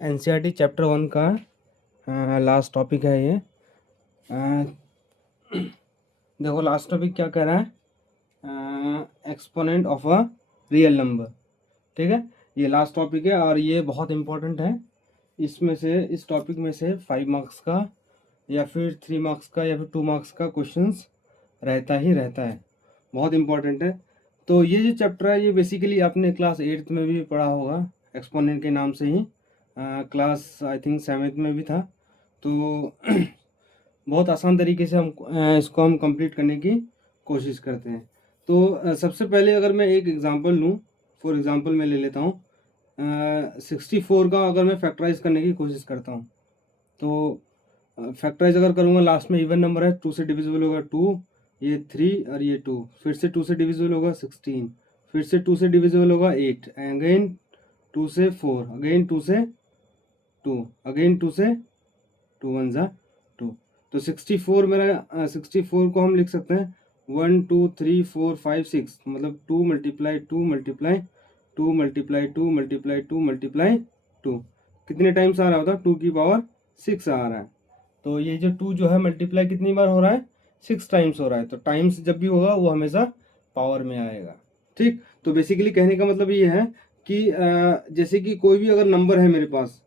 NCERT chapter 1 का last topic है ये। देखो लास्ट टॉपिक क्या कह रहा है, exponent of a real number. ठीक है, ये लास्ट टॉपिक है और ये बहुत इम्पोर्टेंट है। इसमें से इस टॉपिक में से 5 मार्क्स का या फिर 3 मार्क्स का या फिर 2 मार्क्स का क्वेश्चंस रहता ही रहता है, बहुत इम्पोर्टेंट है। तो ये जो चैप्टर है ये बेसिकली आपने क्लास 8th में भी पढ़ा होगा, एक्सपोनेंट के नाम से ही। क्लास आई थिंक 7th में भी था। तो बहुत आसान तरीके से इसको हम कंप्लीट करने की कोशिश करते हैं। तो सबसे पहले अगर मैं एक एग्जांपल लूँ, फॉर एग्जांपल मैं ले लेता हूँ 64 का अगर मैं फैक्टराइज करने की कोशिश करता हूँ, तो फैक्टराइज अगर करूँगा लास्ट में इवन नंबर है, 2 से डिविजिबल होगा 2, ये 3 और ये 2, फिर से 2 से डिविजिबल होगा 16, फिर से 2 से डिविजिबल होगा 8, अगेन 2 से 4, अगेन 2 से 2, अगेन 2 से 2 1 जा 2। तो 64 मेरा 64 को हम लिख सकते हैं 1 2 3 4 5 6, मतलब 2 multiply 2 multiply 2 multiply 2 multiply 2 multiply 2, कितने टाइम्स आ रहा होता है, 2 की पावर 6 आ रहा है। तो ये जो 2 जो है मल्टीप्लाई कितनी बार हो रहा है, 6 टाइम्स हो रहा है। तो टाइम्स जब भी होगा वो हमेशा पावर में आएगा। ठीक, तो बेसिकली कहने का मतलब ये है कि जैसे कि कोई भी अगर नंबर है मेरे पास,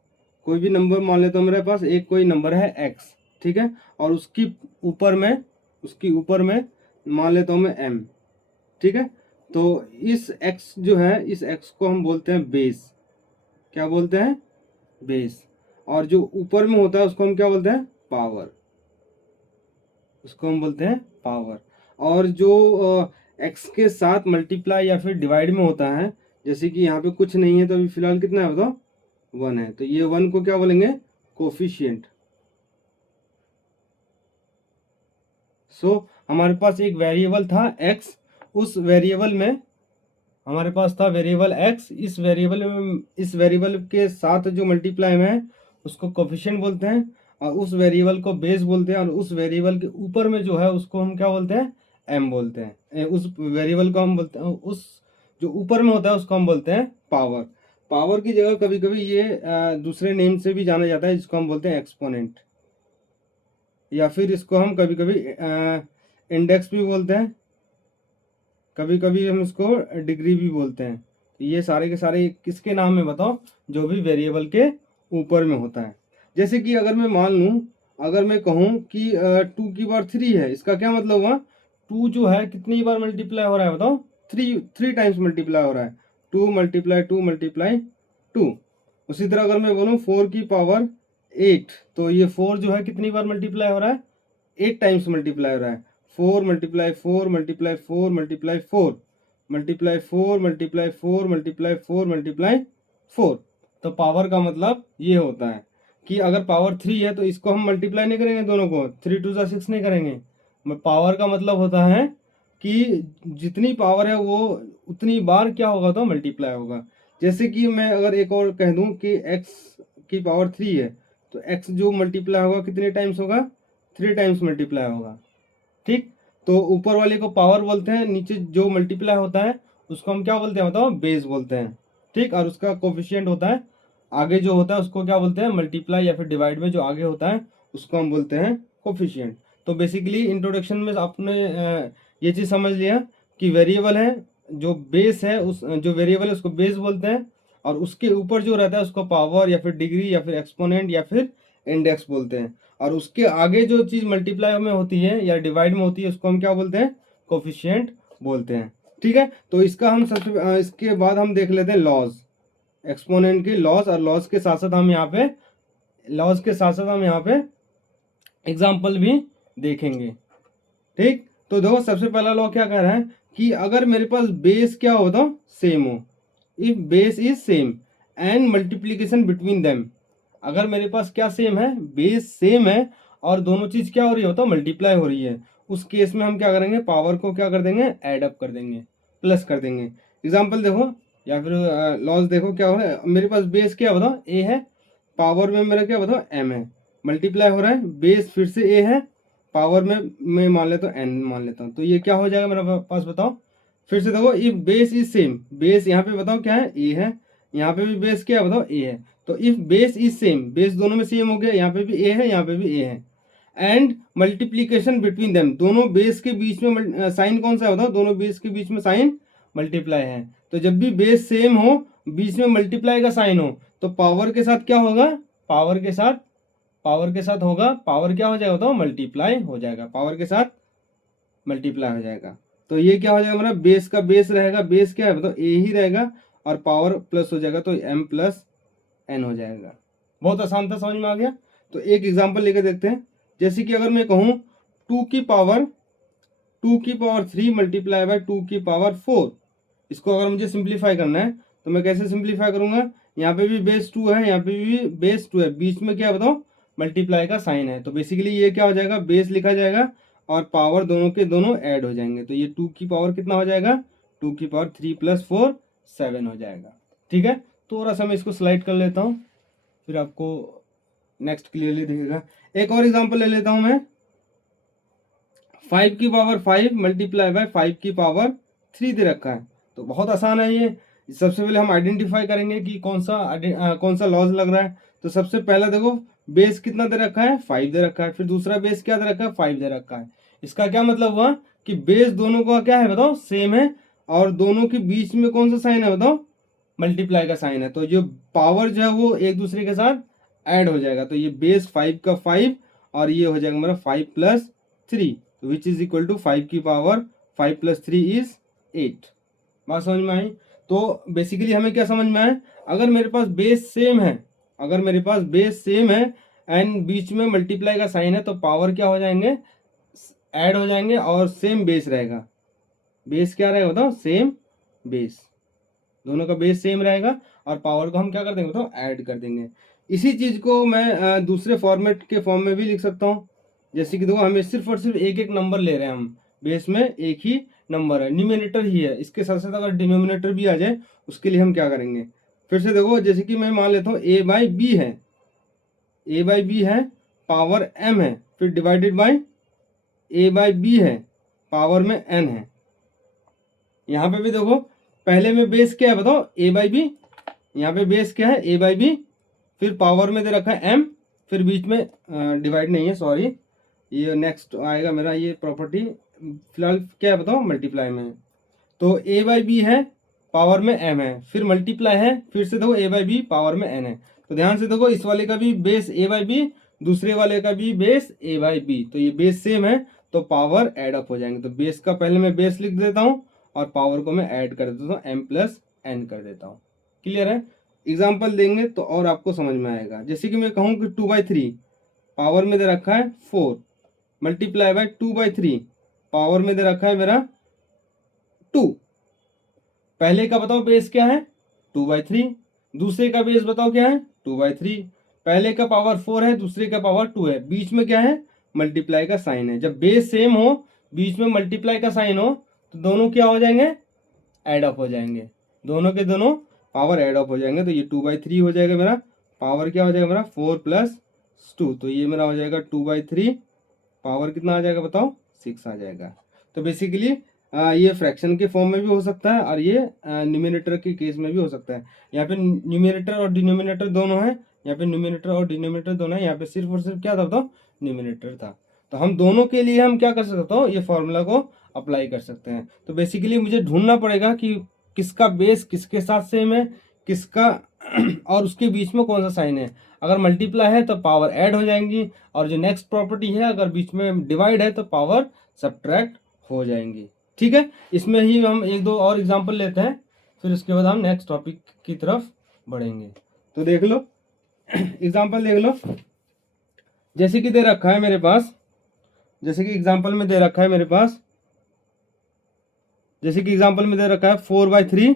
कोई भी नंबर मान लेता हूँ मेरे पास एक कोई नंबर है x, ठीक है, और उसकी ऊपर में मान लेता हूँ मैं m, ठीक है। तो इस x जो है, इस x को हम बोलते हैं बेस। क्या बोलते हैं, बेस। और जो ऊपर में होता है उसको हम क्या बोलते हैं, पावर। उसको हम बोलते हैं पावर। और जो x के साथ मल्टीप्लाई या फिर डिवाइड में होता है, जैसे कि यहाँ पे कुछ नहीं है तो अभी फिलहाल कितना है बताओ, 1 है, तो ये 1 को क्या बोलेंगे, कोफिशिएंट। सो हमारे पास एक वेरिएबल था x, उस वेरिएबल में हमारे पास था वेरिएबल x, इस वेरिएबल के साथ जो मल्टीप्लाई में है उसको कोफिशिएंट बोलते हैं, और उस वेरिएबल को बेस बोलते हैं, और उस वेरिएबल के ऊपर में जो है उसको हम क्या बोलते हैं, m बोलते हैं। उस वेरिएबल को हम बोलते हैं, उस जो ऊपर में होता है उसको हम बोलते हैं पावर। पावर की जगह कभी कभी ये दूसरे नेम से भी जाना जाता है, जिसको हम बोलते हैं एक्सपोनेंट, या फिर इसको हम कभी कभी इंडेक्स भी बोलते हैं, कभी कभी हम इसको डिग्री भी बोलते हैं। तो ये सारे के सारे किसके नाम में बताओ, जो भी वेरिएबल के ऊपर में होता है। जैसे कि अगर मैं मान लूँ, अगर मैं कहूँ कि 2 की पावर 3 है, इसका क्या मतलब हुआ, 2 जो है कितनी बार मल्टीप्लाई हो रहा है बताओ, 3 टाइम्स मल्टीप्लाई हो रहा है, 2 मल्टीप्लाई 2 मल्टीप्लाई 2। उसी तरह अगर मैं बोलूँ 4 की पावर 8, तो ये 4 जो है कितनी बार मल्टीप्लाई हो रहा है, 8 टाइम्स मल्टीप्लाई हो रहा है। 4 multiply 4 multiply 4 multiply 4 multiply 4 multiply 4 multiply 4 multiply 4। तो पावर का मतलब ये होता है कि अगर पावर 3 है तो इसको हम मल्टीप्लाई नहीं करेंगे, दोनों को 3 2 6 नहीं करेंगे। पावर का मतलब होता है कि जितनी पावर है वो उतनी बार क्या होगा, तो मल्टीप्लाई होगा। जैसे कि मैं अगर एक और कह दूं कि x की पावर 3 है, तो x जो मल्टीप्लाई होगा कितने टाइम्स होगा, 3 टाइम्स मल्टीप्लाई होगा। ठीक, तो ऊपर वाले को पावर बोलते हैं, नीचे जो मल्टीप्लाई होता है उसको हम क्या बोलते हैं बताओ, बेस बोलते हैं। ठीक, और उसका कोफिशिएंट होता है, आगे जो होता है उसको क्या बोलते हैं, मल्टीप्लाई या फिर डिवाइड में जो आगे होता है उसको हम बोलते हैं कोफिशिएंट। तो बेसिकली इंट्रोडक्शन में आपने ये चीज़ समझ लिया कि वेरिएबल है, जो बेस है, उस जो वेरिएबल है उसको बेस बोलते हैं, और उसके ऊपर जो रहता है उसको पावर या फिर डिग्री या फिर एक्सपोनेंट या फिर इंडेक्स बोलते हैं, और उसके आगे जो चीज़ मल्टीप्लाई में होती है या डिवाइड में होती है उसको हम क्या बोलते हैं, कोफिशिएंट बोलते हैं। ठीक है, तो इसका हम सबसे इसके बाद हम देख लेते हैं लॉज, एक्सपोनेंट के लॉज, और लॉज के साथ साथ हम यहाँ पे एग्जाम्पल भी देखेंगे। ठीक, तो देखो सबसे पहला लॉ क्या कह रहा है कि अगर मेरे पास बेस क्या हो तो सेम हो, if base is same and multiplication between them. अगर मेरे पास क्या सेम है, बेस सेम है और दोनों चीज क्या हो रही है तो मल्टीप्लाई हो रही है, उस केस में हम क्या करेंगे, पावर को क्या कर देंगे, ऐड अप कर देंगे, प्लस कर देंगे। एग्जाम्पल देखो या फिर लॉज देखो क्या हो रहा है, मेरे पास बेस क्या बताओ, ए है, पावर में मेरा क्या बताओ एम है, मल्टीप्लाई हो रहा है, बेस फिर से ए है, पावर में मैं मान लेता हूँ एन मान लेता हूँ, तो ये क्या हो जाएगा मेरे पास बताओ। फिर से देखो, if base is same, base यहाँ पे बताओ क्या है, ए है, यहाँ पे भी बेस क्या है बताओ, ए है, तो if base is same, base दोनों में सेम हो गया, यहाँ पे भी ए है यहाँ पे भी ए है, एंड मल्टीप्लीकेशन बिटवीन देम, दोनों बेस के बीच में साइन कौन सा होता है, दोनों बेस के बीच में साइन मल्टीप्लाई है। तो जब भी बेस सेम हो, बीच में मल्टीप्लाई का साइन हो, तो पावर के साथ क्या होगा, पावर के साथ होगा, पावर क्या हो जाएगा बताओ, मल्टीप्लाई हो जाएगा, पावर के साथ मल्टीप्लाई हो जाएगा। तो ये क्या हो जाएगा हमारा, बेस का बेस रहेगा, बेस क्या है बताओ, ए ही रहेगा, और पावर प्लस हो जाएगा, तो m प्लस n हो जाएगा। बहुत आसान था, समझ में आ गया। तो एक एग्जांपल लेकर देखते हैं। जैसे कि अगर मैं कहूँ 2 की पावर 3 मल्टीप्लाई बाय 2 की पावर 4, इसको अगर मुझे सिंप्लीफाई करना है तो मैं कैसे सिंप्लीफाई करूंगा, यहाँ पे भी बेस 2 है, यहाँ पे भी बेस 2 है, बीच में क्या बताओ, मल्टीप्लाई का साइन है। तो बेसिकली ये क्या हो जाएगा, बेस लिखा जाएगा और पावर दोनों के दोनों ऐड हो जाएंगे। तो ये 2 की पावर कितना हो जाएगा, 2 की पावर 3 + 4 7 हो जाएगा। ठीक है, थोड़ा सा मैं इसको स्लाइड कर लेता हूँ, फिर आपको नेक्स्ट क्लियरली दिखेगा। एक और एग्जांपल ले लेता हूँ मैं, 5 की पावर 5 मल्टीप्लाई बाय 5 की पावर 3 दे रखा है। तो बहुत आसान है ये। सबसे पहले हम आइडेंटिफाई करेंगे कि कौन सा लॉज लग रहा है। तो सबसे पहला देखो, बेस कितना दे रखा है, 5 दे रखा है, फिर दूसरा बेस क्या दे रखा है, 5 दे रखा है। इसका क्या मतलब हुआ कि बेस दोनों का क्या है बताओ, सेम है, और दोनों के बीच में कौन सा साइन है बताओ, मल्टीप्लाई का साइन है। तो जो पावर जो है वो एक दूसरे के साथ ऐड हो जाएगा। तो ये बेस 5 का 5 और ये हो जाएगा हमारा 5 + 3, विच इज इक्वल टू 5 की पावर 5 + 3 = 8। बात समझ में आई। तो बेसिकली हमें क्या समझ में आया, अगर मेरे पास बेस सेम है एंड बीच में मल्टीप्लाई का साइन है, तो पावर क्या हो जाएंगे, ऐड हो जाएंगे, और सेम बेस रहेगा। बेस क्या रहेगा बताओ, सेम बेस, दोनों का बेस सेम रहेगा, और पावर को हम क्या कर देंगे बताओ, ऐड कर देंगे। इसी चीज को मैं दूसरे फॉर्मेट के फॉर्म में भी लिख सकता हूँ। जैसे कि देखो, हमें सिर्फ और सिर्फ एक नंबर ले रहे हैं हम, बेस में एक ही नंबर है, न्यूमिनेटर ही है, इसके साथ साथ अगर डिनोमिनेटर भी आ जाए, उसके लिए हम क्या करेंगे, फिर से देखो, जैसे कि मैं मान लेता हूँ a/b है, पावर m है, फिर डिवाइडेड बाय a/b है, पावर में n है। यहाँ पे भी देखो, पहले में बेस क्या है बताओ, a/b, यहाँ पे बेस क्या है, a/b, फिर पावर में दे रखा है m, फिर बीच में डिवाइड नहीं है, सॉरी, ये नेक्स्ट आएगा मेरा ये प्रॉपर्टी, फिलहाल क्या है बताओ, मल्टीप्लाई में है। तो a/b है, पावर में m है, फिर मल्टीप्लाई है, फिर से देखो a/b, पावर में n है। तो ध्यान से देखो, इस वाले का भी बेस a/b, दूसरे वाले का भी बेस a/b, तो ये बेस सेम है, तो पावर ऐड अप हो जाएंगे। तो बेस का पहले मैं बेस लिख देता हूँ और पावर को मैं ऐड कर देता हूँ, m + n कर देता हूँ। क्लियर है। एग्जाम्पल देंगे तो और आपको समझ में आएगा। जैसे कि मैं कहूँ कि 2/3, पावर में दे रखा है 4, मल्टीप्लाई बाय 2/3, पावर में दे रखा है मेरा 2। पहले का बताओ बेस क्या है, 2/3, दूसरे का बेस बताओ क्या है, 2/3। पहले का पावर 4 है, दूसरे का पावर 2 है, बीच में क्या है, मल्टीप्लाई का साइन है। जब बेस सेम हो, बीच में मल्टीप्लाई का साइन हो, तो दोनों क्या हो जाएंगे, ऐड अप हो जाएंगे, दोनों के दोनों पावर ऐड अप हो जाएंगे। तो ये 2/3 हो जाएगा मेरा, पावर क्या हो जाएगा मेरा, 4 + 2, तो ये मेरा हो जाएगा 2/3, पावर कितना आ जाएगा बताओ, 6 आ जाएगा। तो बेसिकली ये फ्रैक्शन के फॉर्म में भी हो सकता है, और ये न्यूमिनेटर के केस में भी हो सकता है। यहाँ पे न्यूमिनेटर और डिनोमिनेटर दोनों है, यहाँ पे न्यूमिनेटर और डिनोमिनेटर दोनों है, यहाँ पे सिर्फ और सिर्फ क्या था बताओ, न्यूमिनेटर था। तो हम दोनों के लिए हम क्या कर सकते हो, ये फॉर्मूला को अप्लाई कर सकते हैं। तो बेसिकली मुझे ढूंढना पड़ेगा कि किसका बेस किसके साथ सेम है, किसका और उसके बीच में कौन सा साइन है। अगर मल्टीप्लाई है तो पावर ऐड हो जाएंगी, और जो नेक्स्ट प्रॉपर्टी है, अगर बीच में डिवाइड है तो पावर सब्ट्रैक्ट हो जाएंगी। ठीक है, इसमें ही हम एक दो और एग्जांपल लेते हैं, फिर उसके बाद हम नेक्स्ट टॉपिक की तरफ बढ़ेंगे। तो देख लो, एग्जांपल देख लो। जैसे कि दे रखा है मेरे पास, जैसे कि एग्जांपल में दे रखा है मेरे पास, जैसे कि एग्जांपल में दे रखा है 4/3,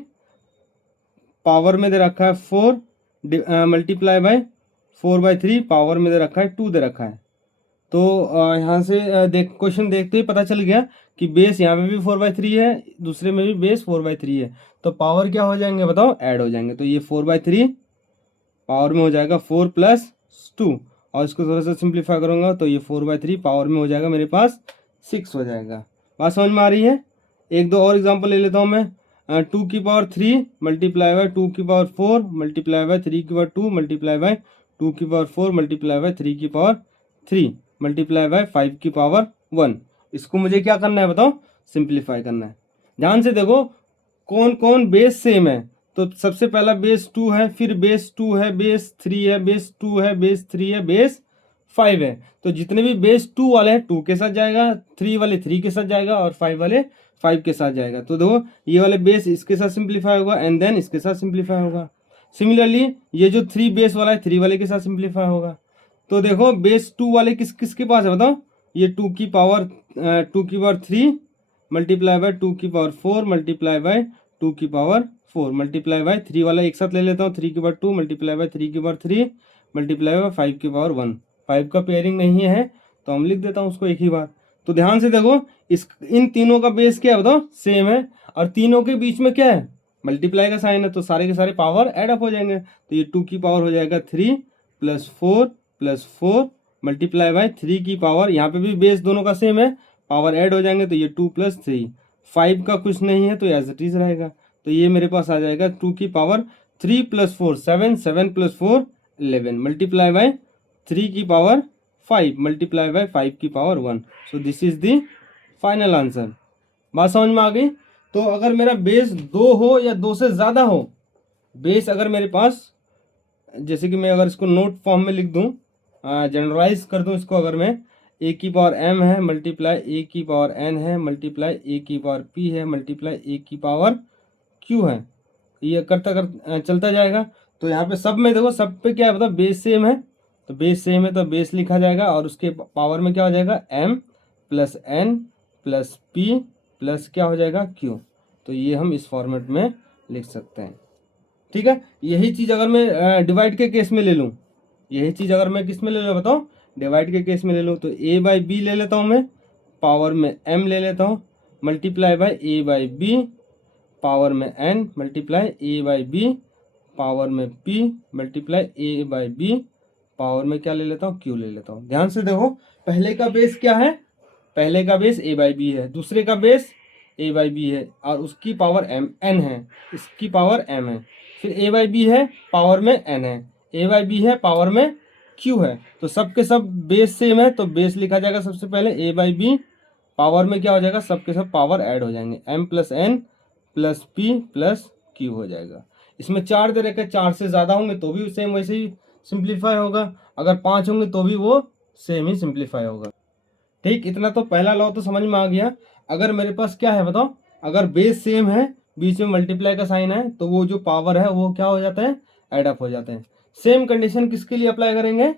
पावर में दे रखा है 4, मल्टीप्लाई बाय 4/3, पावर में दे रखा है 2 दे रखा है। तो यहाँ से क्वेश्चन देखते ही पता चल गया कि बेस यहाँ पे भी 4/3 है, दूसरे में भी बेस 4/3 है, तो पावर क्या हो जाएंगे बताओ, ऐड हो जाएंगे। तो ये 4/3 पावर में हो जाएगा 4 + 2, और इसको थोड़ा सा सिंप्लीफाई करूँगा तो ये 4/3 पावर में हो जाएगा मेरे पास 6 हो जाएगा। बात समझ में आ रही है। एक दो और एग्जांपल ले लेता हूँ मैं। टू की पावर 3 मल्टीप्लाई बाय 2 की पावर 4 मल्टीप्लाई बाय 3 की पावर 2 मल्टीप्लाई बाय 2 की पावर 4 मल्टीप्लाई बाय 3 की पावर 3 मल्टीप्लाई बाय 5 की पावर 1। इसको मुझे क्या करना है बताओ, सिंप्लीफाई करना है। ध्यान से देखो कौन कौन बेस सेम है। तो सबसे पहला बेस 2 है, फिर बेस 2 है, बेस 3 है, बेस 2 है, बेस 3 है, बेस 5 है। तो जितने भी बेस 2 वाले हैं 2 के साथ जाएगा, 3 वाले 3 के साथ जाएगा और 5 वाले 5 के साथ जाएगा। तो देखो ये वाले बेस इसके साथ सिंप्लीफाई होगा एंड देन इसके साथ सिंप्लीफाई होगा। सिमिलरली ये जो 3 बेस वाला है 3 वाले के साथ सिंप्लीफाई होगा। तो देखो बेस 2 वाले किसके पास है बताओ, ये 2 की पावर 3 मल्टीप्लाई बाय 2 की पावर 4 मल्टीप्लाई बाय 2 की पावर 4 मल्टीप्लाई बाय 3 वाला एक साथ ले लेता हूँ, 3 की पावर 2 मल्टीप्लाई बाय 3 की पावर 3 मल्टीप्लाई बाय 5 की पावर 1। 5 का पेयरिंग नहीं है तो हम लिख देता हूँ उसको एक ही बार। तो ध्यान से देखो इन तीनों का बेस क्या है बताओ, सेम है, और तीनों के बीच में क्या है, मल्टीप्लाई का साइन है, तो सारे के सारे पावर ऐड अप हो जाएंगे। तो ये 2 की पावर हो जाएगा 3 प्लस 4 मल्टीप्लाई बाय 3 की पावर, यहाँ पे भी बेस दोनों का सेम है, पावर ऐड हो जाएंगे तो ये 2 प्लस 3। 5 का कुछ नहीं है तो एज इट इज रहेगा। तो ये मेरे पास आ जाएगा 2 की power 3 plus 4 7, 7 plus 4 11 multiply by 3 की पावर 5 मल्टीप्लाई बाय 5 की power 1। So this is the final answer. बात समझ में आ गई। तो अगर मेरा बेस 2 हो या 2 से ज़्यादा हो, बेस अगर मेरे पास, जैसे कि मैं अगर इसको नोट फॉर्म में लिख दूँ, जनरलाइज कर दूँ इसको, अगर मैं ए की पावर एम है मल्टीप्लाई ए की पावर एन है मल्टीप्लाई ए की पावर पी है मल्टीप्लाई ए की पावर क्यू है, ये करता चलता जाएगा। तो यहाँ पे सब में देखो सब पे क्या है बताओ, बेस सेम है, तो बेस सेम है तो बेस लिखा जाएगा और उसके पावर में क्या हो जाएगा, M plus N plus P plus क्या हो जाएगा, क्यू। तो ये हम इस फॉर्मेट में लिख सकते हैं। ठीक है, यही चीज़ अगर मैं डिवाइड के केस में ले लूँ, यही चीज़ अगर मैं किस में ले लूँ बताओ, डिवाइड के केस में ले लूँ, तो ए बाई बी ले लेता हूँ मैं, पावर में एम ले लेता हूँ multiply by A by B power में n multiply a by B power में p multiply a by B power में क्या ले लेता हूँ, क्यू ले लेता हूँ। ध्यान से देखो पहले का बेस क्या है, पहले का बेस ए बाई बी है, दूसरे का बेस ए बाई बी है और उसकी पावर एम एन है, इसकी पावर एम है, फिर ए बाई बी है पावर में एन है, ए बाई बी है पावर में क्यू है। तो सब के सब बेस सेम है तो बेस लिखा जाएगा सबसे पहले ए बाई बी, पावर में क्या हो जाएगा, सब के सब पावर ऐड हो जाएंगे, M plus N plus P plus Q हो जाएगा। इसमें 4 दे रखे, 4 से ज़्यादा होंगे तो भी सेम वैसे ही सिंप्लीफाई होगा, अगर 5 होंगे तो भी वो सेम ही सिंप्लीफाई होगा। ठीक, इतना तो पहला लॉ तो समझ में आ गया। अगर मेरे पास क्या है बताओ, अगर बेस सेम है, बीच में मल्टीप्लाई का साइन है, तो वो जो पावर है वो क्या हो जाता है, ऐड अप हो जाते हैं। सेम कंडीशन किसके लिए अप्लाई करेंगे,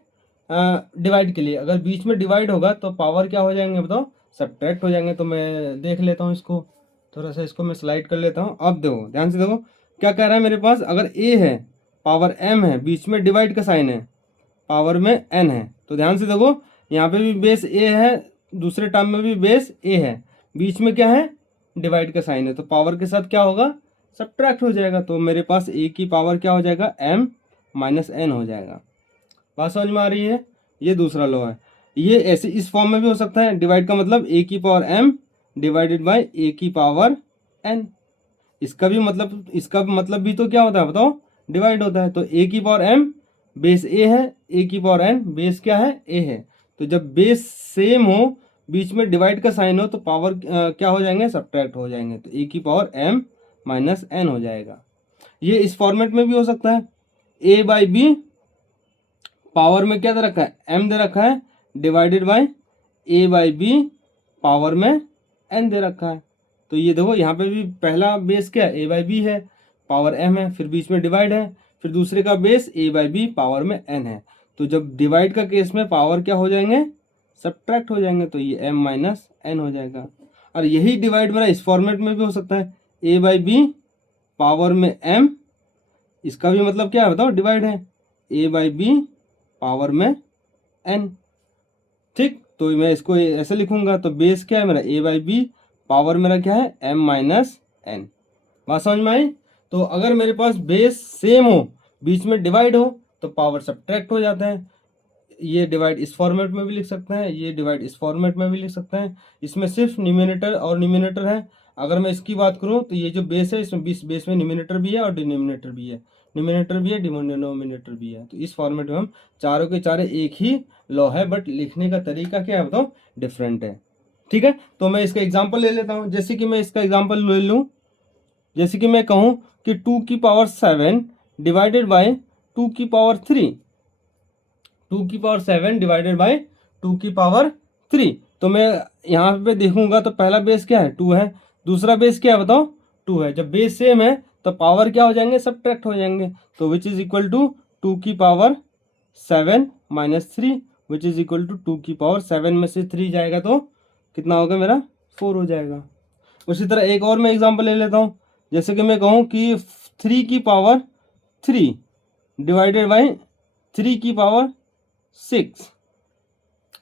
डिवाइड के लिए। अगर बीच में डिवाइड होगा तो पावर क्या हो जाएंगे बताओ, सब्ट्रैक्ट हो जाएंगे। तो मैं देख लेता हूँ इसको, थोड़ा सा इसको मैं स्लाइड कर लेता हूँ। अब देखो ध्यान से देखो क्या कह रहा है मेरे पास, अगर ए है पावर एम है, बीच में डिवाइड का साइन है, पावर में एन है, तो ध्यान से देखो यहाँ पे भी बेस ए है, दूसरे टर्म में भी बेस ए है, बीच में क्या है, डिवाइड का साइन है, तो पावर के साथ क्या होगा, सब्ट्रैक्ट हो जाएगा। तो मेरे पास ए की पावर क्या हो जाएगा, एम माइनस एन हो जाएगा। बात समझ में आ रही है। ये दूसरा लॉ है। ये ऐसे इस फॉर्म में भी हो सकता है, डिवाइड का मतलब ए की पावर एम डिवाइडेड बाय ए की पावर एन। इसका मतलब भी तो क्या होता है बताओ, डिवाइड होता है। तो ए की पावर एम बेस ए है, ए की पावर एन बेस क्या है, ए है। तो जब बेस सेम हो, बीच में डिवाइड का साइन हो, तो पावर क्या हो जाएंगे, सब्ट्रैक्ट हो जाएंगे। तो ए की पावर एम माइनस एन हो जाएगा। ये इस फॉर्मेट में भी हो सकता है, ए बाई बी पावर में क्या दे रखा है, एम दे रखा है, divided by A by B power में एन दे रखा है। तो ये देखो यहाँ पे भी पहला बेस क्या है, ए बाई बी है, पावर एम है, फिर बीच में डिवाइड है, फिर दूसरे का base A by B power में एन है। तो जब डिवाइड का केस में पावर क्या हो जाएंगे, सब्ट्रैक्ट हो जाएंगे, तो ये एम माइनस एन हो जाएगा। और यही डिवाइड मेरा इस फॉर्मेट में भी हो सकता है, ए बाई बी पावर में एम, इसका भी मतलब क्या है बताओ, डिवाइड है, ए बाई बी पावर में एन। ठीक, तो मैं इसको ऐसे लिखूंगा, तो बेस क्या है मेरा, ए बाई बी, पावर मेरा क्या है, एम माइनस एन। बात समझ में आई। तो अगर मेरे पास बेस सेम हो, बीच में डिवाइड हो, तो पावर सब्ट्रैक्ट हो जाता है। ये डिवाइड इस फॉर्मेट में भी लिख सकते हैं, ये डिवाइड इस फॉर्मेट में भी लिख सकते हैं। इसमें सिर्फ न्यूमरेटर और न्यूमरेटर है, अगर मैं इसकी बात करूँ तो ये जो बेस है इसमें बेस में न्यूमिनेटर भी है और डिनोमिनेटर भी है, न्यूमिनेटर भी है डिनोमिनेटर भी है। तो इस फॉर्मेट में हम चारों के चारे एक ही लॉ है, बट लिखने का तरीका क्या है बताओ, डिफरेंट है। ठीक है, तो मैं इसका एग्जांपल ले लेता हूँ। जैसे कि मैं इसका एग्जांपल ले लूँ, जैसे कि मैं कहूँ कि 2 की पावर 7 डिवाइडेड बाय 2 की पावर 3, 2 की पावर 7 डिवाइडेड बाय 2 की पावर 3। तो मैं यहाँ पे देखूंगा तो पहला बेस क्या है, 2 है, दूसरा बेस क्या है बताओ, 2 है। जब बेस सेम है तो पावर क्या हो जाएंगे, सब्ट्रैक्ट हो जाएंगे। तो विच इज इक्वल टू 2 की power 7 minus 3, which is equal to 2 की पावर 7 में से 3 जाएगा तो कितना होगा मेरा, 4 हो जाएगा। उसी तरह एक और मैं एग्जांपल ले लेता हूँ। जैसे कि मैं कहूँ कि 3 की पावर 3 डिवाइडेड बाई 3 की पावर 6।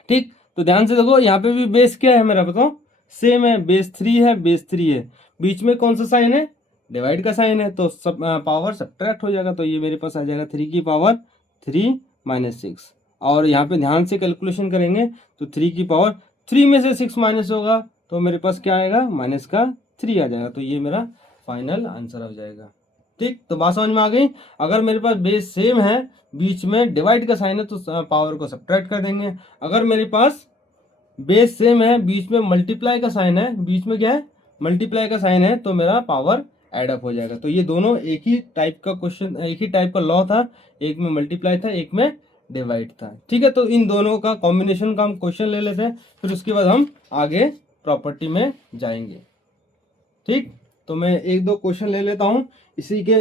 ठीक, तो ध्यान से देखो यहाँ पे भी बेस क्या है मेरा बताओ, सेम है, बेस 3 है, बेस 3 है, बीच में कौन सा साइन है, डिवाइड का साइन है, तो सब पावर सब्ट्रैक्ट हो जाएगा। तो ये मेरे पास आ जाएगा 3 की पावर 3 माइनस 6। और यहाँ पे ध्यान से कैलकुलेशन करेंगे तो 3 की पावर 3 में से 6 माइनस होगा तो मेरे पास क्या आएगा, माइनस का 3 आ जाएगा। तो ये मेरा फाइनल आंसर हो जाएगा। ठीक, तो बात समझ में आ गई। अगर मेरे पास बेस सेम है, बीच में डिवाइड का साइन है, तो पावर को सब्ट्रैक्ट कर देंगे। अगर मेरे पास बेस सेम है, बीच में मल्टीप्लाई का साइन है, बीच में क्या है, मल्टीप्लाई का साइन है, तो मेरा पावर एड अप हो जाएगा। तो ये दोनों एक ही टाइप का क्वेश्चन, एक ही टाइप का लॉ था, एक में मल्टीप्लाई था, एक में डिवाइड था। ठीक है, तो इन दोनों का कॉम्बिनेशन का हम क्वेश्चन ले लेते हैं, फिर उसके बाद हम आगे प्रॉपर्टी में जाएंगे। ठीक, तो मैं एक दो क्वेश्चन ले लेता हूँ इसी के,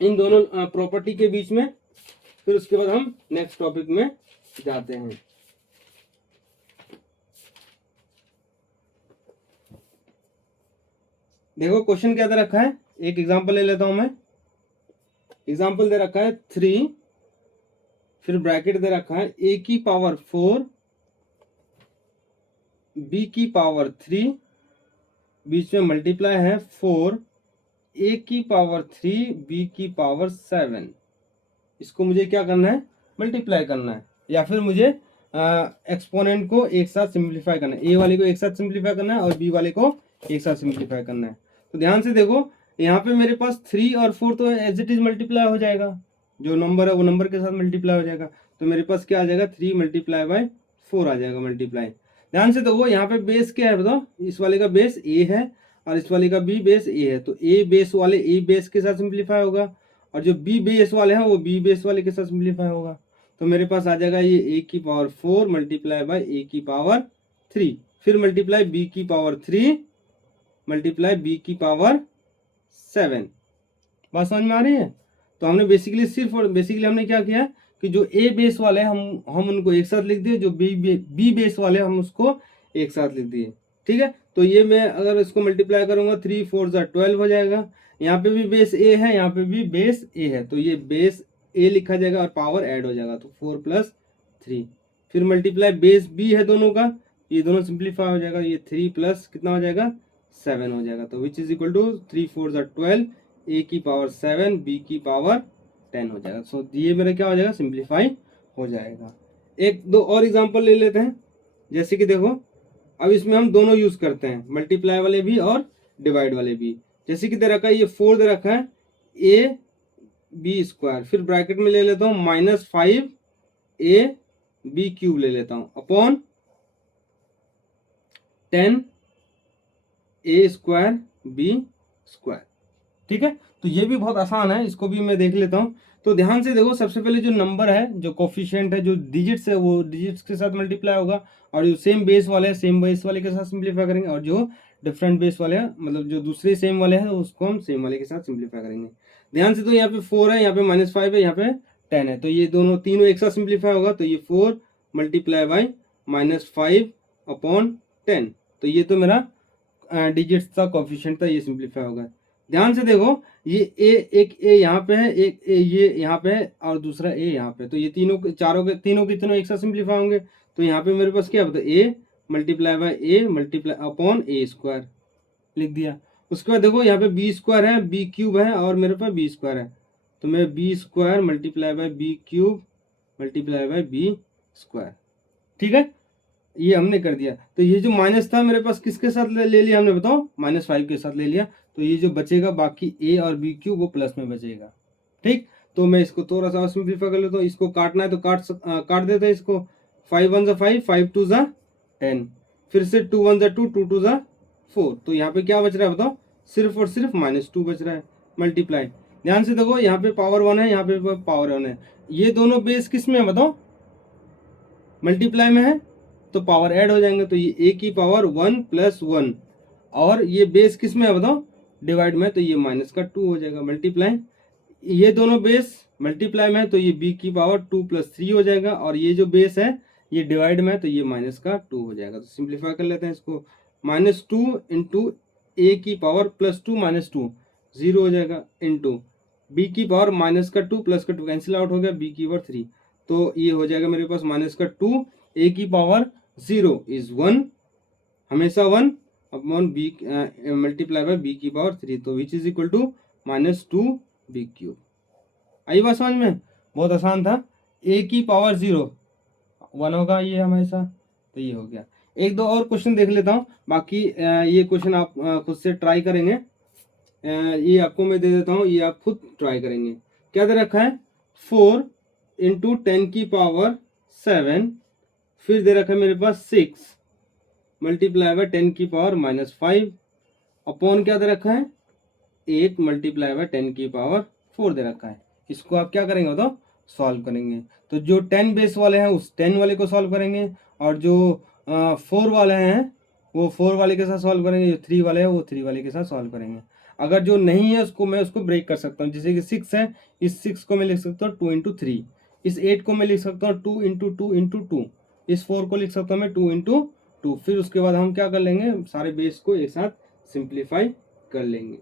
इन दोनों प्रॉपर्टी के बीच में, फिर उसके बाद हम नेक्स्ट टॉपिक में जाते हैं। देखो क्वेश्चन क्या दे रखा है, एक एग्जांपल ले लेता हूं मैं। एग्जांपल दे रखा है 3, फिर ब्रैकेट दे रखा है a की पावर 4 b की पावर 3, बीच में मल्टीप्लाई है 4 a की पावर 3 b की पावर 7। इसको मुझे क्या करना है, मल्टीप्लाई करना है, या फिर मुझे एक्सपोनेंट को एक साथ सिंप्लीफाई करना है। ए वाले को एक साथ सिंप्लीफाई करना है और बी वाले को एक साथ सिंप्लीफाई करना है। तो ध्यान से देखो, यहाँ पे मेरे पास 3 और 4 तो एज इट इज मल्टीप्लाई हो जाएगा, जो नंबर है वो नंबर के साथ मल्टीप्लाई हो जाएगा। तो मेरे पास क्या आ जाएगा, 3 मल्टीप्लाई बाय 4 आ जाएगा मल्टीप्लाई। ध्यान से देखो यहाँ पे बेस क्या है बताओ, इस वाले का बेस ए है और इस वाले का भी बेस ए है, तो ए बेस वाले ए बेस के साथ सिंप्लीफाई होगा, और जो बी बेस वाले हैं वो बी बेस वाले के साथ सिंप्लीफाई होगा। तो मेरे पास आ जाएगा ये ए की पावर 4 मल्टीप्लाई बाय ए की पावर 3, फिर मल्टीप्लाई बी की पावर 3 मल्टीप्लाई बी की पावर 7। बात समझ में आ रही है। तो हमने बेसिकली हमने क्या किया कि जो ए बेस वाले हम उनको एक साथ लिख दिए, जो बी बेस वाले हम उसको एक साथ लिख दिए। ठीक है, तो ये मैं अगर इसको मल्टीप्लाई करूंगा 3 4 12 हो जाएगा। यहाँ पे भी बेस ए है, यहाँ पे भी बेस ए है, तो ये बेस ए लिखा जाएगा और पावर ऐड हो जाएगा, तो 4 + 3, फिर मल्टीप्लाई बेस बी है दोनों का, ये दोनों सिंप्लीफाई हो जाएगा, ये 3 प्लस कितना हो जाएगा, 7 हो जाएगा। तो विच इज इक्वल टू 3 4 12, ए की पावर 7 बी की पावर 10 हो जाएगा। सो ये मेरा क्या हो जाएगा, सिंप्लीफाई हो जाएगा। एक दो और एग्जांपल ले लेते हैं। जैसे कि देखो, अब इसमें हम दोनों यूज करते हैं, मल्टीप्लाई वाले भी और डिवाइड वाले भी। जैसे कि दे रखा है ये 4 दे रखा है ए बी स्क्वायर, फिर ब्रैकेट में ले लेता हूँ -5 ए बी क्यूब ले लेता हूँ अपॉन 10 ए स्क्वायर बी स्क्वायर। ठीक है, तो ये भी बहुत आसान है, इसको भी मैं देख लेता हूँ। तो ध्यान से देखो, सबसे पहले जो नंबर है, जो कोफिशिएंट है, जो डिजिट्स है, वो डिजिट्स के साथ मल्टीप्लाई होगा, और जो सेम बेस वाले हैं सेम बेस वाले के साथ सिंप्लीफाई करेंगे, और जो डिफरेंट बेस वाले हैं, मतलब जो दूसरे सेम वाले हैं, उसको हम सेम वाले के साथ सिंप्लीफाई करेंगे। ध्यान से, तो यहाँ पे 4 है, यहाँ पे -5 है, यहाँ पे 10 है, तो ये दोनों तीनों एक साथ सिंप्लीफाई होगा, तो ये 4 मल्टीप्लाई बाई -5 अपॉन 10, तो ये तो मेरा डिजिट्स का कोफिशिएंट था, ये सिंप्लीफाई होगा। ध्यान से देखो, ये एक ए यहाँ पे है, एक ए ये यहाँ पे है, और दूसरा ए यहाँ पे, तो ये तीनों के तीनों एक साथ सिंप्लीफाई होंगे। तो यहाँ पे मेरे पास क्या होता है, a multiply by a multiply upon a square लिख दिया। उसके बाद देखो यहाँ पे बी स्क्वायर है, बी क्यूब है, और मेरे पास बी स्क्वायर है, तो मैं b square multiply by b cube multiply by b square. ठीक है, ये हमने कर दिया। तो ये जो माइनस था मेरे पास किसके साथ ले लिया हमने, बताओ, -5 के साथ ले लिया। तो ये जो बचेगा बाकी ए और बी क्यूब वो प्लस में बचेगा। ठीक, तो मैं इसको थोड़ा सा सिंप्लीफाई कर लेता हूँ। इसको काटना है तो काट देते हैं इसको। 5 1 5, 5 2 10, फिर से 2 1 2, 2 2 4। तो यहाँ पे क्या बच रहा है बताओ, सिर्फ और सिर्फ -2 बच रहा है। मल्टीप्लाई, ध्यान से देखो, यहाँ पे पावर 1 है, यहाँ पे पावर 1 है। ये दोनों बेस किस में है बताओ, मल्टीप्लाई में है, तो पावर ऐड हो जाएंगे। तो ये ए की पावर 1 + 1, और ये बेस किस में है बताओ, डिवाइड में, तो ये -2 हो जाएगा। मल्टीप्लाई, ये दोनों बेस मल्टीप्लाई में है, तो ये बी की पावर 2 + 3 हो जाएगा, और ये जो बेस है ये डिवाइड में है, तो ये -2 हो जाएगा। तो सिंप्लीफाई कर लेते हैं इसको। -2 इंटू ए की पावर +2 -2 0 हो जाएगा, इंटू बी की पावर -2 +2 कैंसिल आउट हो गया, बी की पावर 3। तो ये हो जाएगा मेरे पास -2, ए की पावर 0 इज 1, हमेशा 1 upon b multiply by b की पावर 3, तो which is equal to -2 b cube. आई बात समझ में, बहुत आसान था। ए की पावर 0 1 होगा ये हमेशा, तो ये हो गया। एक दो और क्वेश्चन देख लेता हूँ, बाकी ये क्वेश्चन आप खुद से ट्राई करेंगे। ये आपको मैं दे देता हूँ, ये आप खुद ट्राई करेंगे। क्या दे रखा है, 4 इंटू 10 की पावर 7, फिर दे रखा है मेरे पास 6 मल्टीप्लाई बाय 10 की पावर -5, अपॉन क्या दे रखा है, 8 मल्टीप्लाई बाय 10 की पावर 4 दे रखा है। इसको आप क्या करेंगे तो सॉल्व करेंगे। तो जो 10 बेस वाले हैं उस 10 वाले को सॉल्व करेंगे, और जो 4 वाले हैं वो 4 वाले के साथ सॉल्व करेंगे, जो 3 वाले हैं वो 3 वाले के साथ सॉल्व करेंगे। अगर जो नहीं है उसको मैं उसको ब्रेक कर सकता हूँ। जैसे कि 6 है, इस 6 को मैं लिख सकता हूँ 2 × 3, इस 8 को मैं लिख सकता हूँ 2 × 2 × 2, इस 4 को लिख सकता हूँ मैं 2 × 2। फिर उसके बाद हम क्या कर लेंगे, सारे बेस को एक साथ सिंप्लीफाई कर लेंगे।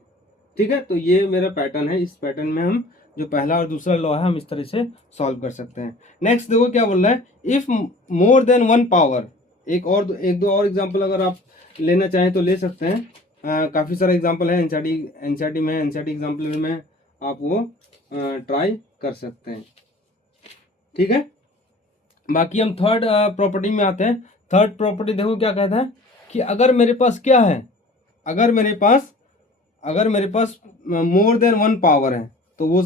ठीक है, तो ये मेरा पैटर्न है। इस पैटर्न में हम जो पहला और दूसरा लॉ है हम इस तरह से सॉल्व कर सकते हैं। नेक्स्ट देखो क्या बोल रहा है, इफ मोर देन 1 पावर। एक दो और एग्जांपल अगर आप लेना चाहें तो ले सकते हैं। काफ़ी सारा एग्जांपल है एनसीईआरटी में, एनसीईआरटी एग्जांपल में आप वो ट्राई कर सकते हैं। ठीक है, बाकी हम थर्ड प्रॉपर्टी में आते हैं। थर्ड प्रॉपर्टी देखो क्या कहता है कि अगर मेरे पास क्या है, अगर मेरे पास मोर देन 1 पावर है, तो वो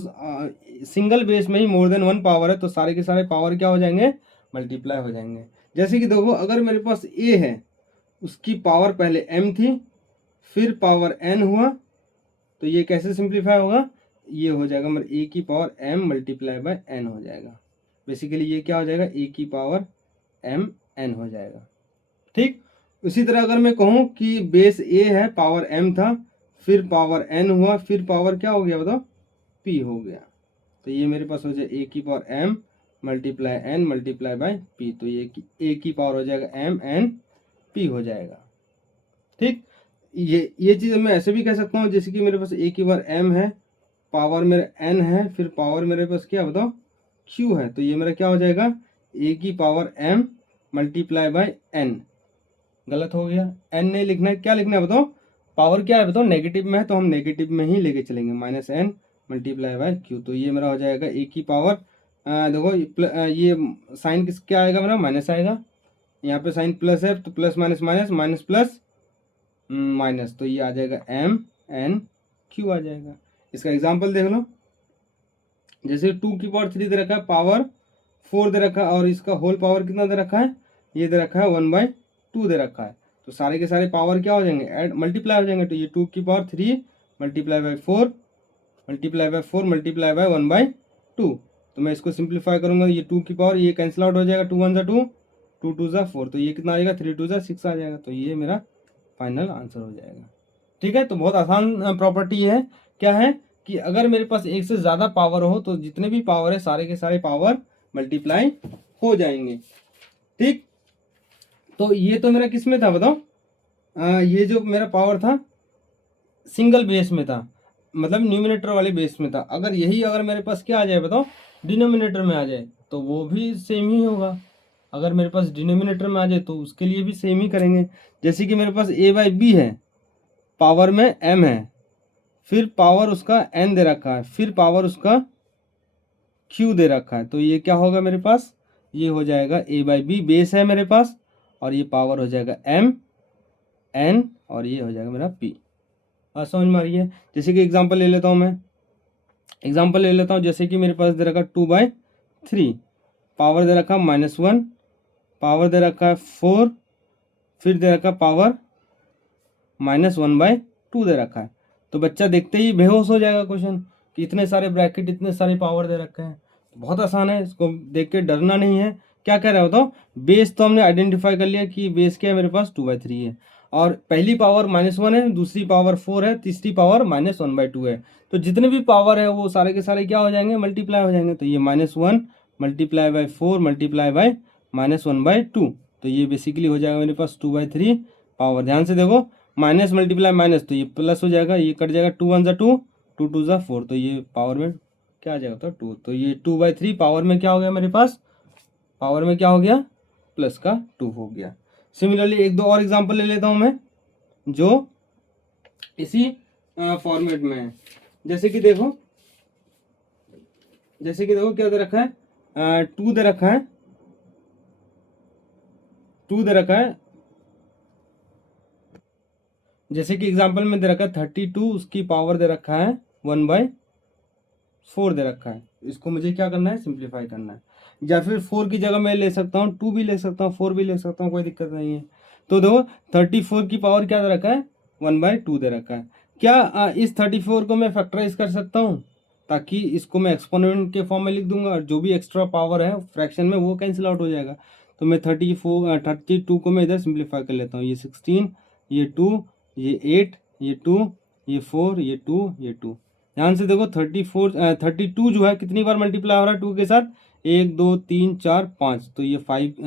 सिंगल बेस में ही मोर देन 1 पावर है, तो सारे के सारे पावर क्या हो जाएंगे, मल्टीप्लाई हो जाएंगे। जैसे कि देखो, अगर मेरे पास ए है, उसकी पावर पहले m थी, फिर पावर n हुआ, तो ये कैसे सिंप्लीफाई होगा, ये हो जाएगा मेरे ए की power m multiply by n हो जाएगा। बेसिकली ये क्या हो जाएगा, ए की पावर m n हो जाएगा। ठीक, उसी तरह अगर मैं कहूँ कि बेस ए है, पावर m था, फिर पावर n हुआ, फिर पावर क्या हो गया बताओ, p हो गया, तो ये मेरे पास हो जाए ए की power m multiply n multiply by p, तो ये ए की पावर हो जाएगा m n p हो जाएगा। ठीक, ये चीज़ मैं ऐसे भी कह सकता हूँ, जैसे कि मेरे पास ए की पावर m है, पावर मेरे n है, फिर पावर मेरे पास क्या बताओ q है, तो ये मेरा क्या हो जाएगा, ए की power m multiply by n। गलत हो गया, n नहीं लिखना है, क्या लिखना है बताओ, पावर क्या है बताओ, नेगेटिव में है, तो हम नेगेटिव में ही लेके चलेंगे, -n मल्टीप्लाई बाय q। तो ये मेरा हो जाएगा ए की पावर, देखो ये साइन किस क्या आएगा मेरा, माइनस आएगा, यहाँ पे साइन प्लस है, तो plus minus minus, minus plus minus, तो ये आ जाएगा m n q आ जाएगा। इसका एग्जाम्पल देख लो, जैसे 2 की पावर 3 दे रखा है, पावर 4 दे रखा है, और इसका होल पावर कितना दे रखा है, ये दे रखा है 1/2 दे रखा है, तो सारे के सारे पावर क्या हो जाएंगे, ऐड मल्टीप्लाई हो जाएंगे। तो ये 2 की power 3 multiply bye 4 multiply by 4 multiply by 1/2, तो मैं इसको सिंप्लीफाई करूंगा, ये 2 की पावर ये कैंसिल आउट हो जाएगा, 2 1 2, 2 2 4, तो ये कितना आएगा, 3 2 6 आ जाएगा, तो ये मेरा फाइनल आंसर हो जाएगा। ठीक है, तो बहुत आसान प्रॉपर्टी है। क्या है कि अगर मेरे पास एक से ज़्यादा पावर हो, तो जितने भी पावर है सारे के सारे पावर मल्टीप्लाई हो जाएंगे। ठीक, तो ये तो मेरा किस में था बताओ, ये जो मेरा पावर था सिंगल बेस में था, मतलब न्यूमिनेटर वाले बेस में था। अगर यही अगर मेरे पास क्या आ जाए बताओ, डिनोमिनेटर में आ जाए, तो वो भी सेम ही होगा। अगर मेरे पास डिनोमिनेटर में आ जाए तो उसके लिए भी सेम ही करेंगे। जैसे कि मेरे पास a/b है, पावर में m है, फिर पावर उसका n दे रखा है, फिर पावर उसका q दे रखा है, तो ये क्या होगा मेरे पास, ये हो जाएगा a/b, बेस है मेरे पास, और ये पावर हो जाएगा m n और ये हो जाएगा मेरा p। समझ में आ रही है। जैसे कि एग्जांपल ले लेता हूँ मैं, एग्जांपल ले लेता हूँ। जैसे कि मेरे पास दे रखा 2/3, पावर दे रखा -1, पावर दे रखा है 4, फिर दे रखा पावर -1/2 दे रखा है। तो बच्चा देखते ही बेहोश हो जाएगा क्वेश्चन कि इतने सारे ब्रैकेट, इतने सारे पावर दे रखे हैं। तो बहुत आसान है, इसको देख के डरना नहीं है। क्या कह रहा है बताओ, बेस तो हमने आइडेंटिफाई कर लिया कि बेस क्या है मेरे पास 2/3 है, और पहली पावर -1 है, दूसरी पावर 4 है, तीसरी पावर -1/2 है। तो जितने भी पावर है वो सारे के सारे क्या हो जाएंगे, मल्टीप्लाई हो जाएंगे। तो ये -1 मल्टीप्लाई बाई 4 मल्टीप्लाई बाई -1/2, तो ये बेसिकली हो जाएगा मेरे पास 2/3 पावर। ध्यान से देखो, माइनस मल्टीप्लाई माइनस, तो ये प्लस हो जाएगा, ये कट जाएगा, 2 1 2, 2 2 4, तो ये पावर में क्या आ जाएगा तो 2, तो ये 2/3 पावर में क्या हो गया मेरे पास, पावर में क्या हो गया, प्लस का 2 हो गया। सिमिलरली एक दो और एग्जांपल ले लेता हूं मैं जो इसी फॉर्मेट में है। जैसे कि देखो क्या दे रखा है, 2 दे रखा है, 2 दे रखा है। जैसे कि एग्जांपल में दे रखा है 32, उसकी पावर दे रखा है 1/4 दे रखा है। इसको मुझे क्या करना है, सिंप्लीफाई करना है। या फिर 4 की जगह मैं ले सकता हूँ 2 भी ले सकता हूँ, 4 भी ले सकता हूँ, कोई दिक्कत नहीं है। तो देखो 34 की पावर क्या दे रखा है, 1/2 दे रखा है। क्या इस 34 को मैं फैक्टराइज कर सकता हूँ, ताकि इसको मैं एक्सपोनेंट के फॉर्म में लिख दूंगा और जो भी एक्स्ट्रा पावर है फ्रैक्शन में वो कैंसिल आउट हो जाएगा। तो मैं 32 को मैं इधर सिंप्लीफाई कर लेता हूँ। ये 16, ये 2, ये 8, ये 2, ये 4, ये 2, ये 2। ध्यान से देखो 32 जो है कितनी बार मल्टीप्लाई हो रहा है 2 के साथ, 1 2 3 4 5, तो ये 5,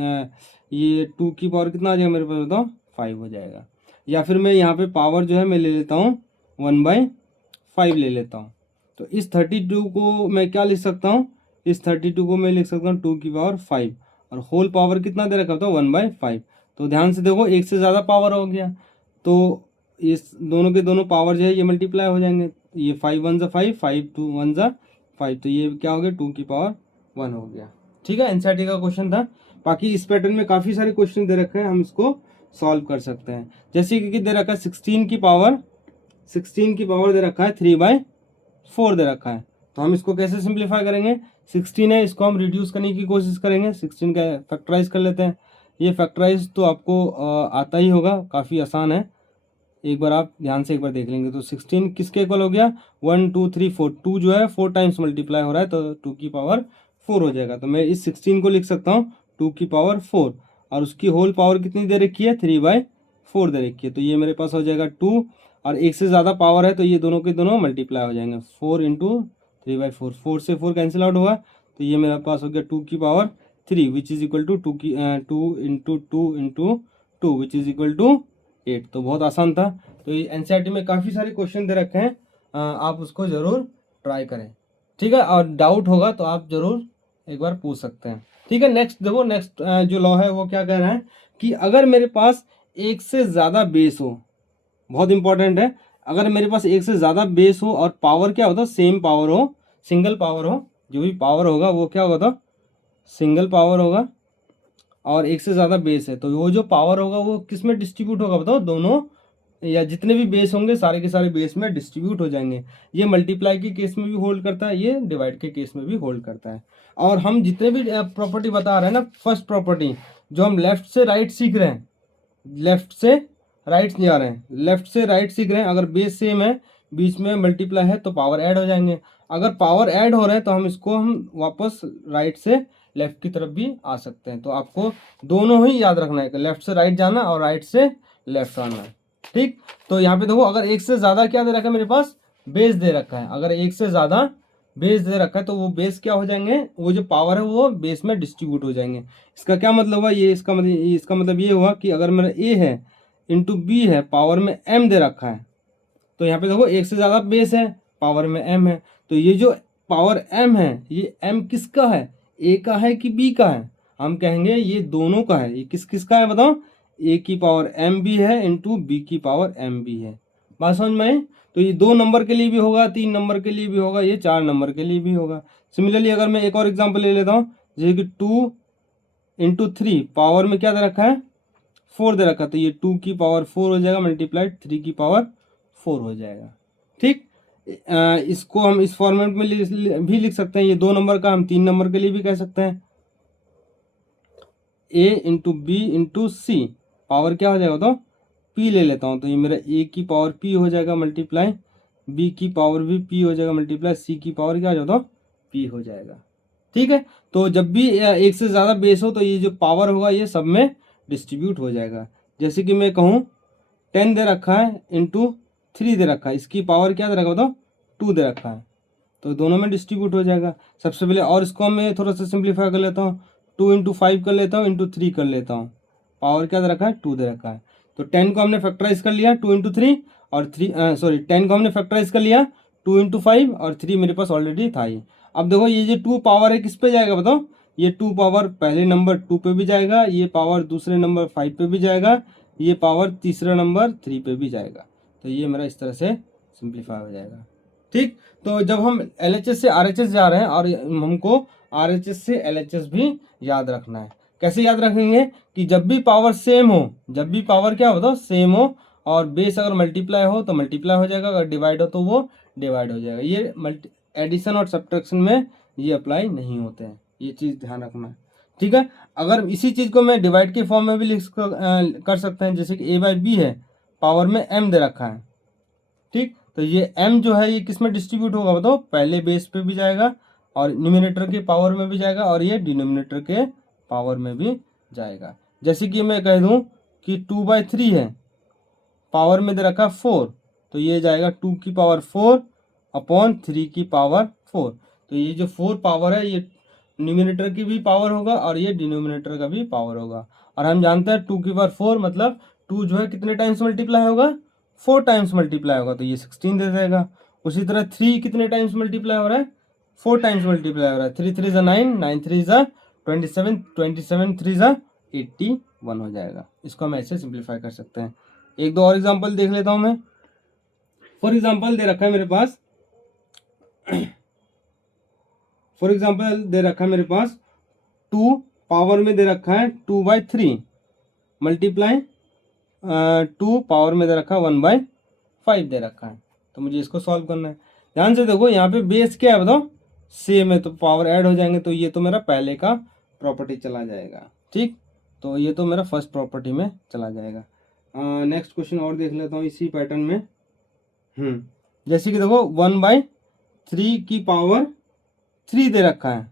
ये 2 की पावर कितना आ जाएगा मेरे पास बताओ, 5 हो जाएगा। या फिर मैं यहाँ पे पावर जो है मैं ले लेता हूँ 1/5 ले लेता हूँ। तो इस 32 को मैं क्या लिख सकता हूँ, इस 32 को मैं लिख सकता हूँ 2 की पावर 5, और होल पावर कितना दे रखा होता है 1/5। तो ध्यान से देखो एक से ज़्यादा पावर हो गया, तो इस दोनों के दोनों पावर जो है ये मल्टीप्लाई हो जाएंगे। ये 5 1 ज़ा 5, 5 2 1 ज़ा 5, तो ये क्या हो गया 2 की पावर 1 हो गया। ठीक है, एनसीईआरटी का क्वेश्चन था। बाकी इस पैटर्न में काफ़ी सारे क्वेश्चन दे रखे हैं, हम इसको सॉल्व कर सकते हैं। जैसे कि दे रखा है 16 की पावर दे रखा है 3/4 दे रखा है। तो हम इसको कैसे सिंप्लीफाई करेंगे, 16 है, इसको हम रिड्यूस करने की कोशिश करेंगे, 16 का फैक्टराइज कर लेते हैं। ये फैक्टराइज तो आपको आता ही होगा, काफ़ी आसान है, एक बार आप ध्यान से एक बार देख लेंगे। तो 16 किसके इक्वल हो गया, 1 2 3 4, 2 जो है 4 टाइम्स मल्टीप्लाई हो रहा है, तो 2 की पावर 4 हो जाएगा। तो मैं इस 16 को लिख सकता हूँ 2 की पावर 4, और उसकी होल पावर कितनी दे रखी है, 3/4 दे रखी है। तो ये मेरे पास हो जाएगा 2, और एक से ज़्यादा पावर है तो ये दोनों के दोनों मल्टीप्लाई हो जाएंगे, 4 इंटू 3/4, 4 से 4 कैंसिल आउट हुआ, तो ये मेरे पास हो गया 2 की power 3, which is equal to 2 into 2 into 2, which is equal to 8। तो बहुत आसान था। तो ये एनसीईआरटी में काफ़ी सारे क्वेश्चन दे रखे हैं, आप उसको ज़रूर ट्राई करें। ठीक है, और डाउट होगा तो आप ज़रूर एक बार पूछ सकते हैं। ठीक है, नेक्स्ट देखो, नेक्स्ट जो लॉ है वो क्या कह रहा है कि अगर मेरे पास एक से ज़्यादा बेस हो, बहुत इंपॉर्टेंट है, अगर मेरे पास एक से ज़्यादा बेस हो और पावर क्या होता, सेम पावर हो, सिंगल पावर हो, जो भी पावर होगा वो क्या होगा, सिंगल पावर होगा, और एक से ज़्यादा बेस है, तो वो जो पावर होगा वो किस में डिस्ट्रीब्यूट होगा बताओ, दोनों या जितने भी बेस होंगे सारे के सारे बेस में डिस्ट्रीब्यूट हो जाएंगे। ये मल्टीप्लाई के केस में भी होल्ड करता है, ये डिवाइड के केस में भी होल्ड करता है। और हम जितने भी प्रॉपर्टी बता रहे हैं ना, फर्स्ट प्रॉपर्टी जो हम लेफ्ट से राइट सीख रहे हैं, लेफ्ट से राइट जा रहे हैं, लेफ्ट से राइट सीख रहे हैं, अगर बेस सेम है, बीच में मल्टीप्लाई है, तो पावर ऐड हो जाएंगे। अगर पावर ऐड हो रहे हैं तो हम वापस राइट से लेफ्ट की तरफ भी आ सकते हैं। तो आपको दोनों ही याद रखना है, लेफ्ट से राइट जाना और राइट से लेफ्ट आना है। ठीक, तो यहाँ पे देखो अगर एक से ज़्यादा क्या दे रखा है मेरे पास, बेस दे रखा है, अगर एक से ज़्यादा बेस दे रखा है तो वो बेस क्या हो जाएंगे, वो जो पावर है वो बेस में डिस्ट्रीब्यूट हो जाएंगे। इसका क्या मतलब हुआ, ये इसका मतलब ये हुआ कि अगर मेरा ए है इंटू बी है, पावर में एम दे रखा है, तो यहाँ पे देखो एक से ज़्यादा बेस है, पावर में एम है, तो ये जो पावर एम है, ये एम किसका है, ए का है कि बी का है, हम कहेंगे ये दोनों का है। ये किसका है बताओ, ए की पावर एम भी है इंटू बी की पावर एम भी है। बात समझ में आई। तो ये 2 नंबर के लिए भी होगा, 3 नंबर के लिए भी होगा, ये 4 नंबर के लिए भी होगा। सिमिलरली अगर मैं एक और एग्जाम्पल ले लेता हूँ, जैसे कि 2 इंटू 3, पावर में क्या दे रखा है 4 दे रखा, तो ये 2 की पावर 4 हो जाएगा मल्टीप्लाइड 3 की पावर 4 हो जाएगा। ठीक, इसको हम इस फॉर्मेट में भी लिख सकते हैं, ये 2 नंबर का हम 3 नंबर के लिए भी कह सकते हैं। a into B into C, power क्या हो जाएगा तो p ले लेता हूँ, तो ये मेरा a की पावर p हो जाएगा मल्टीप्लाई b की पावर भी p हो जाएगा मल्टीप्लाई c की पावर क्या हो जाएगा तो p हो जाएगा। ठीक है, तो जब भी एक से ज़्यादा बेस हो तो ये जो पावर होगा ये सब में डिस्ट्रीब्यूट हो जाएगा। जैसे कि मैं कहूँ 10 दे रखा है इंटू 3 दे रखा है, इसकी पावर क्या दे रखा तो 2 दे रखा है, तो दोनों में डिस्ट्रीब्यूट हो जाएगा। सबसे पहले और इसको मैं थोड़ा सा सिंप्लीफाई कर लेता हूँ, 2 इंटू 5 कर लेता हूँ इंटू 3 कर लेता हूँ, पावर क्या दे रखा है 2 दे रखा है। तो 10 को हमने फैक्टराइज कर लिया 2 इंटू 3 और 10 को हमने फैक्टराइज कर लिया 2 इंटू 5 और 3 मेरे पास ऑलरेडी था ही। अब देखो ये जो 2 पावर है किस पे जाएगा बताओ, ये 2 पावर पहले नंबर 2 पे भी जाएगा, ये पावर दूसरे नंबर 5 पे भी जाएगा, ये पावर तीसरा नंबर 3 पे भी जाएगा। तो ये मेरा इस तरह से सिंप्लीफाई हो जाएगा। ठीक, तो जब हम LHS से RHS जा रहे हैं और हमको RHS से LHS भी याद रखना है, कैसे याद रखेंगे कि जब भी पावर सेम हो, जब भी पावर क्या हो तो सेम हो और बेस अगर मल्टीप्लाई हो तो मल्टीप्लाई हो जाएगा, अगर डिवाइड हो तो वो डिवाइड हो जाएगा। ये एडिशन और सब्ट्रैक्शन में ये अप्लाई नहीं होते हैं, ये चीज़ ध्यान रखना है। ठीक है, अगर इसी चीज़ को मैं डिवाइड के फॉर्म में भी कर सकते हैं, जैसे कि a/b है, पावर में m दे रखा है। ठीक, तो ये m जो है ये किस में डिस्ट्रीब्यूट होगा बताओ, पहले बेस पे भी जाएगा और न्यूमिनेटर के पावर में भी जाएगा और ये डिनोमिनेटर के पावर में भी जाएगा। जैसे कि मैं कह दूं कि 2/3 है, पावर में दे रखा 4, तो ये जाएगा 2 की पावर 4 अपॉन 3 की पावर 4। तो ये जो 4 पावर है ये न्यूमिनेटर की भी पावर होगा और ये डिनोमिनेटर का भी पावर होगा। और हम जानते हैं 2 की पावर 4 मतलब 2 जो है कितने टाइम्स मल्टीप्लाई होगा, 4 टाइम्स मल्टीप्लाई होगा, तो ये 16 दे देगा। उसी तरह 3 कितने टाइम्स मल्टीप्लाई हो रहा है, 4 टाइम्स मल्टीप्लाई हो रहा है, 3 3 ज़ा 9, 9 3 ज़ा 27, 27 3 ज़ा 81 हो जाएगा। इसको हम ऐसे सिंप्लीफाई कर सकते हैं। एक दो और एग्जांपल देख लेता हूं मैं। फॉर एग्जांपल दे रखा है मेरे पास टू पावर में दे रखा है 2/3 मल्टीप्लाई 2 पावर में दे रखा है 1/5 दे रखा है। तो मुझे इसको सॉल्व करना है। ध्यान से देखो यहाँ पे बेस क्या है बताओ, सेम है, तो पावर ऐड हो जाएंगे, तो ये तो मेरा पहले का प्रॉपर्टी चला जाएगा। ठीक, तो ये तो मेरा फर्स्ट प्रॉपर्टी में चला जाएगा। नेक्स्ट क्वेश्चन और देख लेता हूँ इसी पैटर्न में। जैसे कि देखो 1/3 की पावर 3 दे रखा है,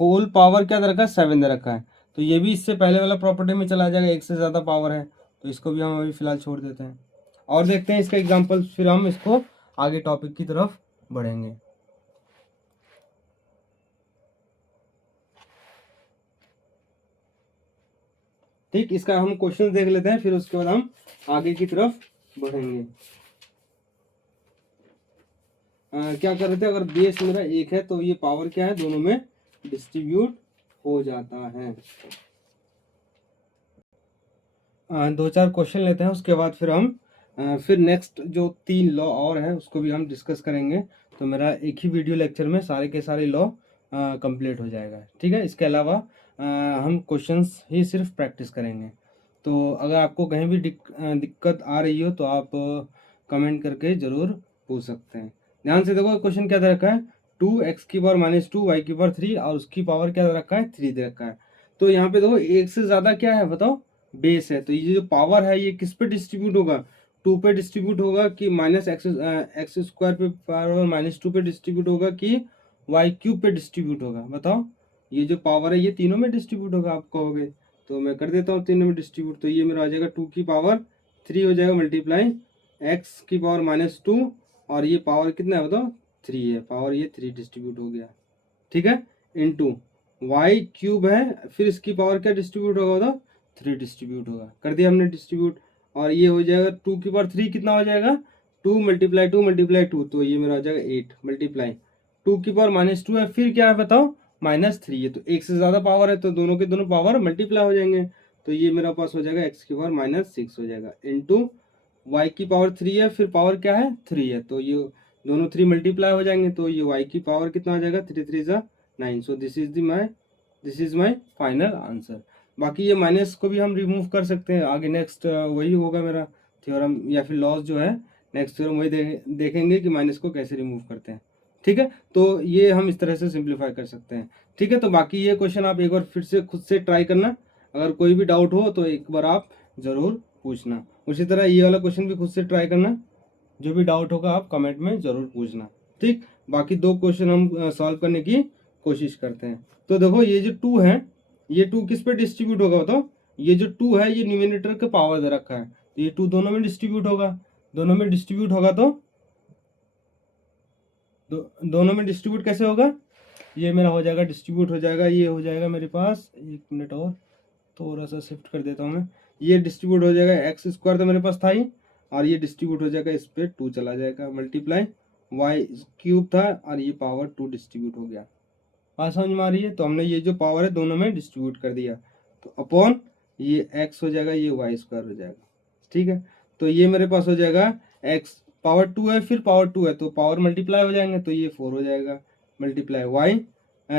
होल पावर क्या दे रखा है 7 दे रखा है, तो ये भी इससे पहले वाला प्रॉपर्टी में चला जाएगा, एक से ज़्यादा पावर है, तो इसको भी हम अभी फिलहाल छोड़ देते हैं और देखते हैं इसका एग्जाम्पल, फिर हम इसको आगे टॉपिक की तरफ बढ़ेंगे। ठीक, इसका हम क्वेश्चन देख लेते हैं, फिर उसके बाद हम आगे की तरफ बढ़ेंगे। क्या कर रहे थे, अगर बेस मेरा 1 है तो ये पावर क्या है दोनों में डिस्ट्रीब्यूट हो जाता है। 2-4 क्वेश्चन लेते हैं, उसके बाद फिर हम फिर नेक्स्ट जो 3 लॉ और है उसको भी हम डिस्कस करेंगे, तो मेरा एक ही वीडियो लेक्चर में सारे के सारे लॉ कंप्लीट हो जाएगा। ठीक है, इसके अलावा हम क्वेश्चंस ही सिर्फ प्रैक्टिस करेंगे। तो अगर आपको कहीं भी दिक्कत आ रही हो तो आप कमेंट करके ज़रूर पूछ सकते हैं। ध्यान से देखो क्वेश्चन क्या दे रखा है, 2x की पावर -2 y की पावर 3 और उसकी पावर क्या दे रखा है 3 दे रखा है। तो यहाँ पे देखो एक से ज़्यादा क्या है बताओ, बेस है, तो ये जो पावर है ये किस पे डिस्ट्रीब्यूट होगा, 2 पे डिस्ट्रीब्यूट होगा कि एक्स स्क्वायर पे पावर -2 पे डिस्ट्रीब्यूट होगा कि वाई क्यूब पे डिस्ट्रीब्यूट होगा बताओ। ये जो पावर है ये तीनों में डिस्ट्रीब्यूट होगा आप कहोगे, तो मैं कर देता हूँ तीनों में डिस्ट्रीब्यूट, तो ये मेरा आ जाएगा 2 की पावर 3 हो जाएगा मल्टीप्लाई एक्स की पावर -2 और ये पावर कितना है बताओ 3 है, पावर ये 3 डिस्ट्रीब्यूट हो गया। ठीक है, इंटू वाई क्यूब है, फिर इसकी पावर क्या डिस्ट्रीब्यूट होगा बताओ 3 डिस्ट्रीब्यूट होगा, कर दिया हमने डिस्ट्रीब्यूट, और ये हो जाएगा 2 की पावर 3 कितना हो जाएगा 2 मल्टीप्लाई 2 मल्टीप्लाई 2, तो ये मेरा हो जाएगा 8 मल्टीप्लाई 2 की पावर -2 है, फिर क्या है बताओ -3 है, तो एक से ज़्यादा पावर है तो दोनों के दोनों पावर मल्टीप्लाई हो जाएंगे, तो ये मेरा पास हो जाएगा x की पावर -6 हो जाएगा इंटू y की पावर 3 है, फिर पावर क्या है 3 है, तो ये दोनों 3 मल्टीप्लाई हो जाएंगे, तो ये y की पावर कितना हो जाएगा 3 3 ज़ा 9। सो this is my final answer. बाकी ये माइनस को भी हम रिमूव कर सकते हैं। आगे नेक्स्ट वही होगा मेरा थ्योरम या फिर लॉज जो है, नेक्स्ट थ्योरम वही देखेंगे कि माइनस को कैसे रिमूव करते हैं। ठीक है, तो ये हम इस तरह से सिंप्लीफाई कर सकते हैं। ठीक है, तो बाकी ये क्वेश्चन आप एक बार फिर से खुद से ट्राई करना, अगर कोई भी डाउट हो तो एक बार आप ज़रूर पूछना। उसी तरह ये वाला क्वेश्चन भी खुद से ट्राई करना, जो भी डाउट होगा आप कमेंट में ज़रूर पूछना। ठीक, बाकी 2 क्वेश्चन हम सॉल्व करने की कोशिश करते हैं। तो देखो ये जो 2 है, ये 2 किस पे डिस्ट्रीब्यूट होगा बताओ। ये जो 2 है ये न्यूमिनेटर का पावर दे रखा है, तो ये 2 दोनों में डिस्ट्रीब्यूट होगा। दोनों में डिस्ट्रीब्यूट होगा तो दोनों में डिस्ट्रीब्यूट कैसे होगा, ये मेरा हो जाएगा डिस्ट्रीब्यूट हो जाएगा, ये हो जाएगा मेरे पास, 1 मिनट और थोड़ा सा शिफ्ट कर देता हूँ मैं। ये डिस्ट्रीब्यूट हो जाएगा, एक्स स्क्वायर तो मेरे पास था ही, और ये डिस्ट्रीब्यूट हो जाएगा, इस पे 2 चला जाएगा, मल्टीप्लाई वाई क्यूब था और ये पावर 2 डिस्ट्रीब्यूट हो गया। बात समझ में आ रही है। तो हमने ये जो पावर है दोनों में डिस्ट्रीब्यूट कर दिया, तो अपॉन ये एक्स हो जाएगा, ये वाई स्क्वायर हो जाएगा। ठीक है, तो ये मेरे पास हो जाएगा एक्स पावर 2 है, फिर पावर 2 है तो पावर मल्टीप्लाई हो जाएंगे, तो ये 4 हो जाएगा, मल्टीप्लाई वाई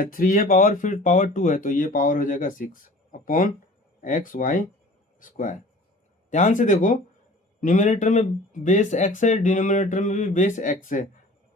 3 है पावर, फिर पावर 2 है तो ये पावर हो जाएगा 6 अपॉन एक्स वाई स्क्वायर। ध्यान से देखो, न्यूमरेटर में बेस एक्स है, डिनोमिनेटर में भी बेस एक्स है,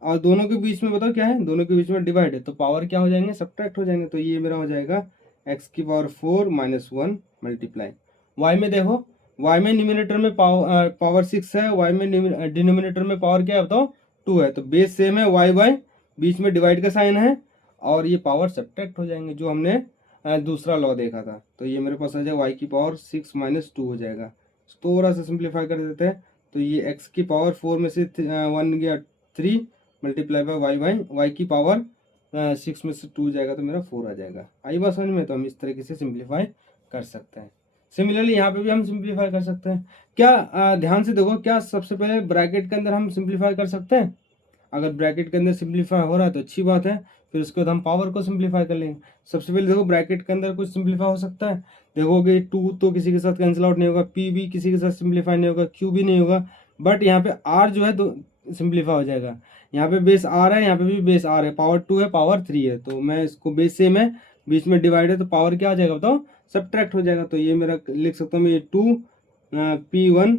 और दोनों के बीच में बताओ क्या है, दोनों के बीच में डिवाइड है, तो पावर क्या हो जाएंगे, सब्ट्रैक्ट हो जाएंगे। तो ये मेरा हो जाएगा एक्स की पावर 4 माइनस 1 मल्टीप्लाई वाई में। देखो वाई में न्यूमिनेटर में पावर 6 है, वाई में डिनोमिनेटर में पावर क्या है बताओ 2 है, तो बेस सेम है, वाई वाई बीच में डिवाइड का साइन है, और ये पावर सब्ट्रैक्ट हो जाएंगे, जो हमने दूसरा लॉ देखा था। तो ये मेरे पास आ जाएगा वाई की पावर 6 माइनस 2 हो जाएगा। थोड़ा सा सिंप्लीफाई कर देते हैं, तो ये एक्स की पावर 4 में से 1 गया 3 multiply by Y Y, Y की पावर 6 में से 2 जाएगा तो मेरा 4 आ जाएगा। आई बात समझ में। तो हम इस तरीके से सिंप्लीफाई कर सकते हैं। सिमिलरली यहाँ पे भी हम सिंप्लीफाई कर सकते हैं। क्या ध्यान से देखो, क्या सबसे पहले ब्रैकेट के अंदर हम सिंप्लीफाई कर सकते हैं। अगर ब्रैकेट के अंदर सिंप्लीफाई हो रहा है तो अच्छी बात है, फिर उसके बाद हम पावर को सिंप्लीफाई कर लेंगे। सबसे पहले देखो ब्रैकेट के अंदर कुछ सिंप्लीफाई हो सकता है, देखोगे 2 तो किसी के साथ कैंसिल आउट नहीं होगा, पी भी किसी के साथ सिंप्लीफाई नहीं होगा, क्यू भी नहीं होगा, बट यहाँ पे आर जो है तो सिंप्लीफाई हो जाएगा। यहाँ पे बेस आर है, यहाँ पे भी बेस आर है, पावर 2 है, पावर 3 है, तो मैं इसको बेस सेम है, बीच में डिवाइड है, तो पावर क्या आ जाएगा बताओ, सब्ट्रैक्ट हो जाएगा। तो ये मेरा लिख सकता हूँ मैं, ये 2 P1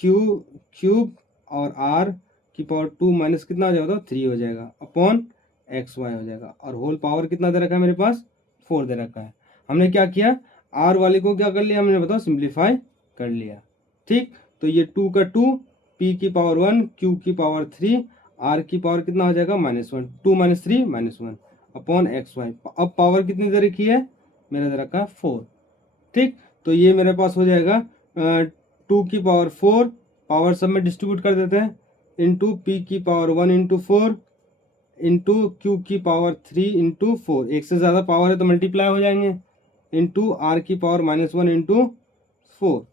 क्यूब और आर की पावर 2 माइनस कितना हो जाएगा, तो 3 हो जाएगा अपॉन एक्स वाई हो जाएगा, और होल पावर कितना दे रखा है मेरे पास, 4 दे रखा है। हमने क्या किया, आर वाले को क्या कर लिया हमने बताओ, सिंप्लीफाई कर लिया। ठीक, तो ये 2 का 2, पी की पावर 1, क्यू की पावर 3, आर की पावर कितना हो जाएगा -1, 2 - 3 -1 अपॉन एक्स वाई। अब पावर कितनी दे रखी है, मेरा दे रखा है 4। ठीक, तो ये मेरे पास हो जाएगा 2 की पावर 4, पावर सब में डिस्ट्रीब्यूट कर देते हैं, इंटू पी की पावर 1 इंटू 4 इंटू क्यू की पावर 3 इंटू 4, एक से ज़्यादा पावर है तो मल्टीप्लाई हो जाएंगे, इंटू आर की पावर -1 इंटू 4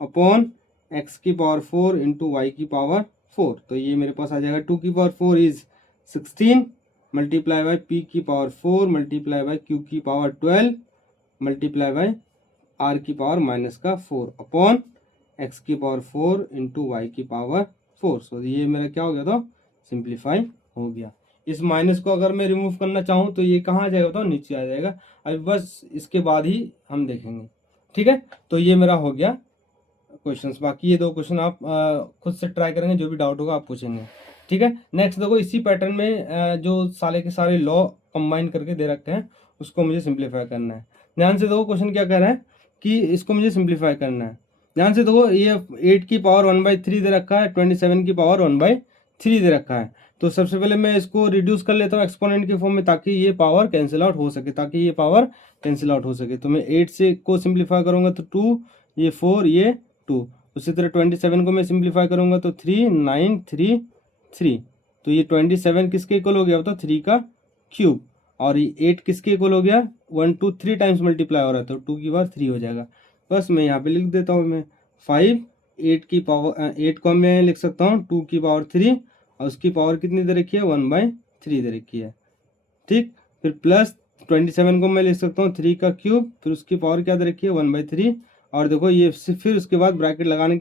अपॉन एक्स की पावर 4 इंटू वाई की पावर 4। तो ये मेरे पास आ जाएगा 2 की power 4 is 16 multiply by P की पावर 4 मल्टीप्लाई बाई क्यू की पावर 12 मल्टीप्लाई बाई आर की पावर -4 अपॉन एक्स की पावर 4 इंटू वाई की पावर 4। सो ये मेरा क्या हो गया, तो सिंप्लीफाई हो गया। इस माइनस को अगर मैं रिमूव करना चाहूँ तो ये कहाँ आ जाएगा, तो नीचे आ जाएगा। अभी बस इसके बाद ही हम देखेंगे। ठीक है, तो ये मेरा हो गया क्वेश्चंस। बाकी ये 2 क्वेश्चन आप खुद से ट्राई करेंगे, जो भी डाउट होगा आप पूछेंगे। ठीक है, नेक्स्ट देखो, इसी पैटर्न में जो सारे के सारे लॉ कंबाइन करके दे रखे हैं उसको मुझे सिंप्लीफाई करना है। ध्यान से देखो क्वेश्चन क्या कह रहा है कि इसको मुझे सिंप्लीफाई करना है। ध्यान से देखो, ये 8 की पावर 1/3 दे रखा है, 27 की पावर 1/3 दे रखा है। तो सबसे पहले मैं इसको रिड्यूस कर लेता हूँ एक्सपोनेंट के फॉर्म में, ताकि ये पावर कैंसिल आउट हो सके, तो मैं 8 से को सिंप्लीफाई करूँगा तो 2, ये 4, ये 2। उसी तरह 27 को मैं सिंप्लीफाई करूँगा तो 3, 9, 3, 3। तो ये 27 किसके इक्वल हो गया, तो 3 का क्यूब, और ये 8 किसके इक्वल हो गया, 1, 2, 3 टाइम्स मल्टीप्लाई हो रहा है, तो 2 की पावर 3 हो जाएगा। बस मैं यहाँ पे लिख देता हूँ मैं 5, 8 की पावर 8 को मैं लिख सकता हूँ 2 की पावर 3, और उसकी पावर कितनी दे रखी है, 1/3 दे रखी है। ठीक, फिर प्लस 27 को मैं लिख सकता हूँ 3 का क्यूब, फिर उसकी पावर क्या दे रखी है, 1/3। और देखो ये फिर उसके बाद ब्रैकेट लगाने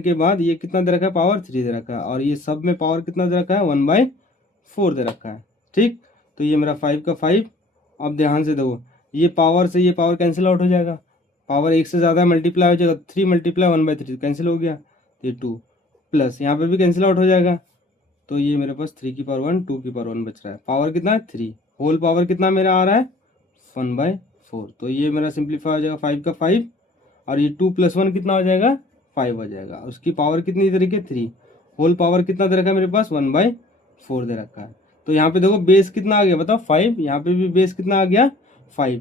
के बाद ये कितना दे रखा है, पावर 3 दे रखा है, और ये सब में पावर कितना दे रखा है, 1/4 दे रखा है। ठीक, तो ये मेरा 5 का 5। अब ध्यान से देखो, ये पावर से ये पावर कैंसिल आउट हो जाएगा, पावर एक से ज़्यादा मल्टीप्लाई हो जाएगा, 3 मल्टीप्लाई 1/3 कैंसिल हो गया, तो ये 2 प्लस यहाँ पे भी कैंसिल आउट हो जाएगा, तो ये मेरे पास 3 की पावर 1 2 की पावर 1 बच रहा है, पावर कितना है 3, होल पावर कितना मेरा आ रहा है 1/4, तो ये मेरा सिंप्लीफाई हो जाएगा 5 का 5, और ये 2 + 1 कितना हो जाएगा 5 हो जाएगा, उसकी पावर कितनी दे रखी है 3, होल पावर कितना दे रखा है मेरे पास 1/4 दे रखा है। तो यहाँ पे देखो बेस कितना आ गया बताओ 5, यहाँ पे भी बेस कितना आ गया 5,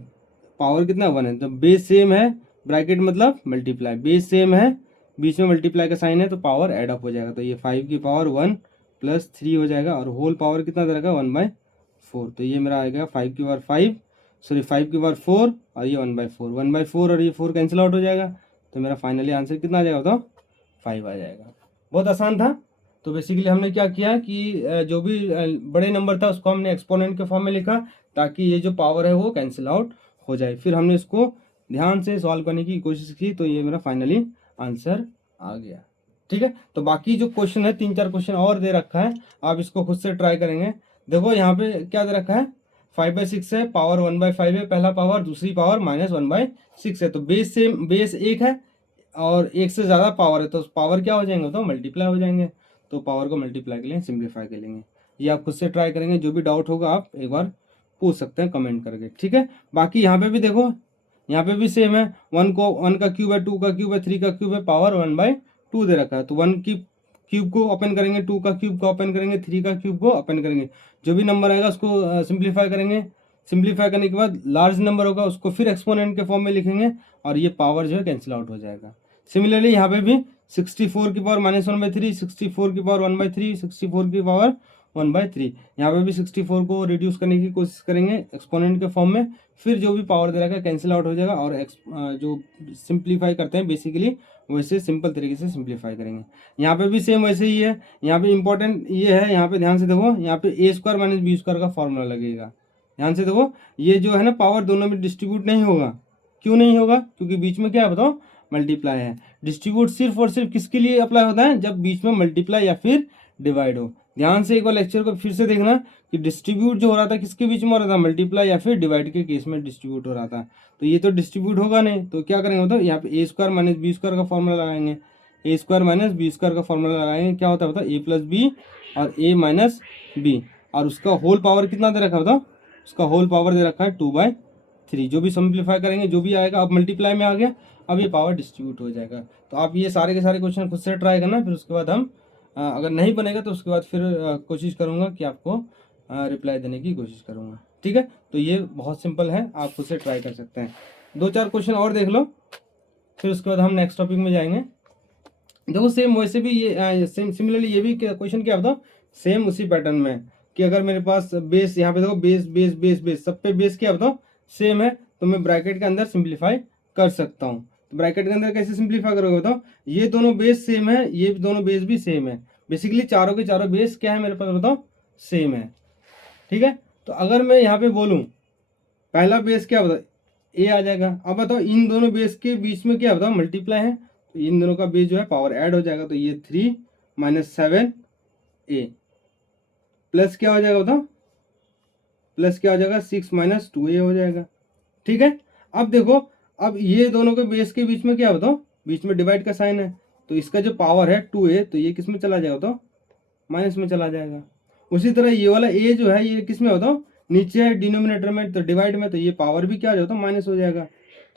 पावर कितना 1 है, तो बेस सेम है, ब्रैकेट मतलब मल्टीप्लाई, बेस सेम है, बीच में मल्टीप्लाई का साइन है, तो पावर एड अप हो जाएगा, तो ये 5 की पावर 1 + 3 हो जाएगा, और होल पावर कितना दे रखा है 1/4, तो ये मेरा आएगा 5 की पावर 5 सॉरी 5 की पावर 4, और ये 1/4 और ये 4 कैंसिल आउट हो जाएगा, तो मेरा फाइनली आंसर कितना आ जाएगा बताओ 5 आ जाएगा। बहुत आसान था। तो बेसिकली हमने क्या किया कि जो भी बड़े नंबर था उसको हमने एक्सपोनेंट के फॉर्म में लिखा, ताकि ये जो पावर है वो कैंसिल आउट हो जाए, फिर हमने इसको ध्यान से सॉल्व करने की कोशिश की, तो ये मेरा फाइनली आंसर आ गया। ठीक है, तो बाकी जो क्वेश्चन है 3-4 क्वेश्चन और दे रखा है, आप इसको खुद से ट्राई करेंगे। देखो यहाँ पे क्या दे रखा है 5/6 है, पावर 1/5 है, पहला पावर, दूसरी पावर -1/6 है, तो बेस सेम, बेस एक है और एक से ज़्यादा पावर है, तो पावर क्या हो जाएंगे तो मल्टीप्लाई हो जाएंगे, तो पावर को मल्टीप्लाई के लिए सिंप्लीफाई कर लेंगे। ये आप खुद से ट्राई करेंगे, जो भी डाउट होगा आप एक बार पूछ सकते हैं कमेंट करके। ठीक है, बाकी यहाँ पे भी देखो, यहाँ पे भी सेम है, 1 का क्यूब है, 2 का क्यूब है, 3 का क्यूब है, पावर 1/2 दे रखा है, तो 1 की क्यूब को ओपन करेंगे, 2 का क्यूब को ओपन करेंगे, 3 का क्यूब को ओपन करेंगे, जो भी नंबर आएगा उसको सिंप्लीफाई करेंगे, सिंप्लीफाई करने के बाद लार्ज नंबर होगा उसको फिर एक्सपोनेंट के फॉर्म में लिखेंगे, और ये पावर जो है कैंसिल आउट हो जाएगा। सिमिलरली यहाँ पे भी 64 की पावर -1/3, 64 की पावर 1/3, 64 की पावर 1/3, यहाँ पे भी 64 को रिड्यूस करने की कोशिश करेंगे एक्सपोनेंट के फॉर्म में, फिर जो भी पावर दे रखा है कैंसिल आउट हो जाएगा, और जो सिंप्लीफाई करते हैं बेसिकली वैसे सिंपल तरीके से सिंप्लीफाई करेंगे। यहाँ पे भी सेम वैसे ही है, यहाँ पे इंपॉर्टेंट ये है, यहाँ पे ध्यान से देखो, यहाँ पे a² - b² का फॉर्मूला लगेगा, ध्यान से देखो, ये जो है ना पावर दोनों में डिस्ट्रीब्यूट नहीं होगा, क्यों नहीं होगा, क्योंकि बीच में क्या है बताओ मल्टीप्लाई है। डिस्ट्रीब्यूट सिर्फ और सिर्फ किसके लिए अप्लाई होता है, जब बीच में मल्टीप्लाई या फिर डिवाइड हो। ध्यान से एक बार लेक्चर को फिर से देखना कि डिस्ट्रीब्यूट जो हो रहा था किसके बीच में हो रहा था, मल्टीप्लाई या फिर डिवाइड के केस में डिस्ट्रीब्यूट हो रहा था, तो ये तो डिस्ट्रीब्यूट होगा नहीं, तो क्या करेंगे बताओ, यहाँ पे a² - b² का फॉर्मूला लगाएंगे, a² - b² का फॉर्मूला लगाएंगे, क्या होता है बताओ a + b और a - b, और उसका होल पावर कितना दे रखा है बताओ, उसका होल पावर दे रखा है 2/3, जो भी सिंप्लीफाई करेंगे जो भी आएगा, अब मल्टीप्लाई में आ गया, अब ये पावर डिस्ट्रीब्यूट हो जाएगा। तो आप ये सारे के सारे क्वेश्चन खुद से ट्राई करना, फिर उसके बाद हम अगर नहीं बनेगा तो उसके बाद फिर कोशिश करूँगा कि आपको रिप्लाई देने की कोशिश करूँगा। ठीक है, तो ये बहुत सिंपल है, आप खुद से ट्राई कर सकते हैं। 2-4 क्वेश्चन और देख लो, फिर उसके बाद हम नेक्स्ट टॉपिक में जाएंगे। देखो सेम वैसे भी ये सेम सिमिलरली ये भी क्वेश्चन क्या बताओ, सेम उसी पैटर्न में, कि अगर मेरे पास बेस, यहाँ पे देखो बेस बेस बेस बेस, सब पे बेस क्या बताओ सेम है, तो मैं ब्रैकेट के अंदर सिंप्लीफाई कर सकता हूँ। तो ब्रैकेट के अंदर कैसे सिंप्लीफाई करोगे बताओ, ये दोनों बेस सेम है, ये दोनों बेस भी सेम है, बेसिकली चारों के चारों बेस क्या है मेरे पास बताओ सेम है। ठीक है, तो अगर मैं यहाँ पे बोलूँ पहला बेस क्या बताओ ए आ जाएगा, अब बताओ इन दोनों बेस के बीच में क्या बताओ मल्टीप्लाई है, तो इन दोनों का बेस जो है पावर ऐड हो जाएगा, तो ये 3 - 7a प्लस क्या हो जाएगा बताओ, प्लस क्या हो जाएगा 6 - 2a हो जाएगा। ठीक है, अब देखो, अब ये दोनों के बेस के बीच में क्या बताओ, बीच में डिवाइड का साइन है, तो इसका जो पावर है 2a, तो ये किस में चला जाएगा बताओ माइनस में चला जाएगा। उसी तरह ये वाला a जो है ये किस में बताओ नीचे है डिनोमिनेटर में, तो डिवाइड में, तो ये पावर भी क्या हो जाता है माइनस हो जाएगा,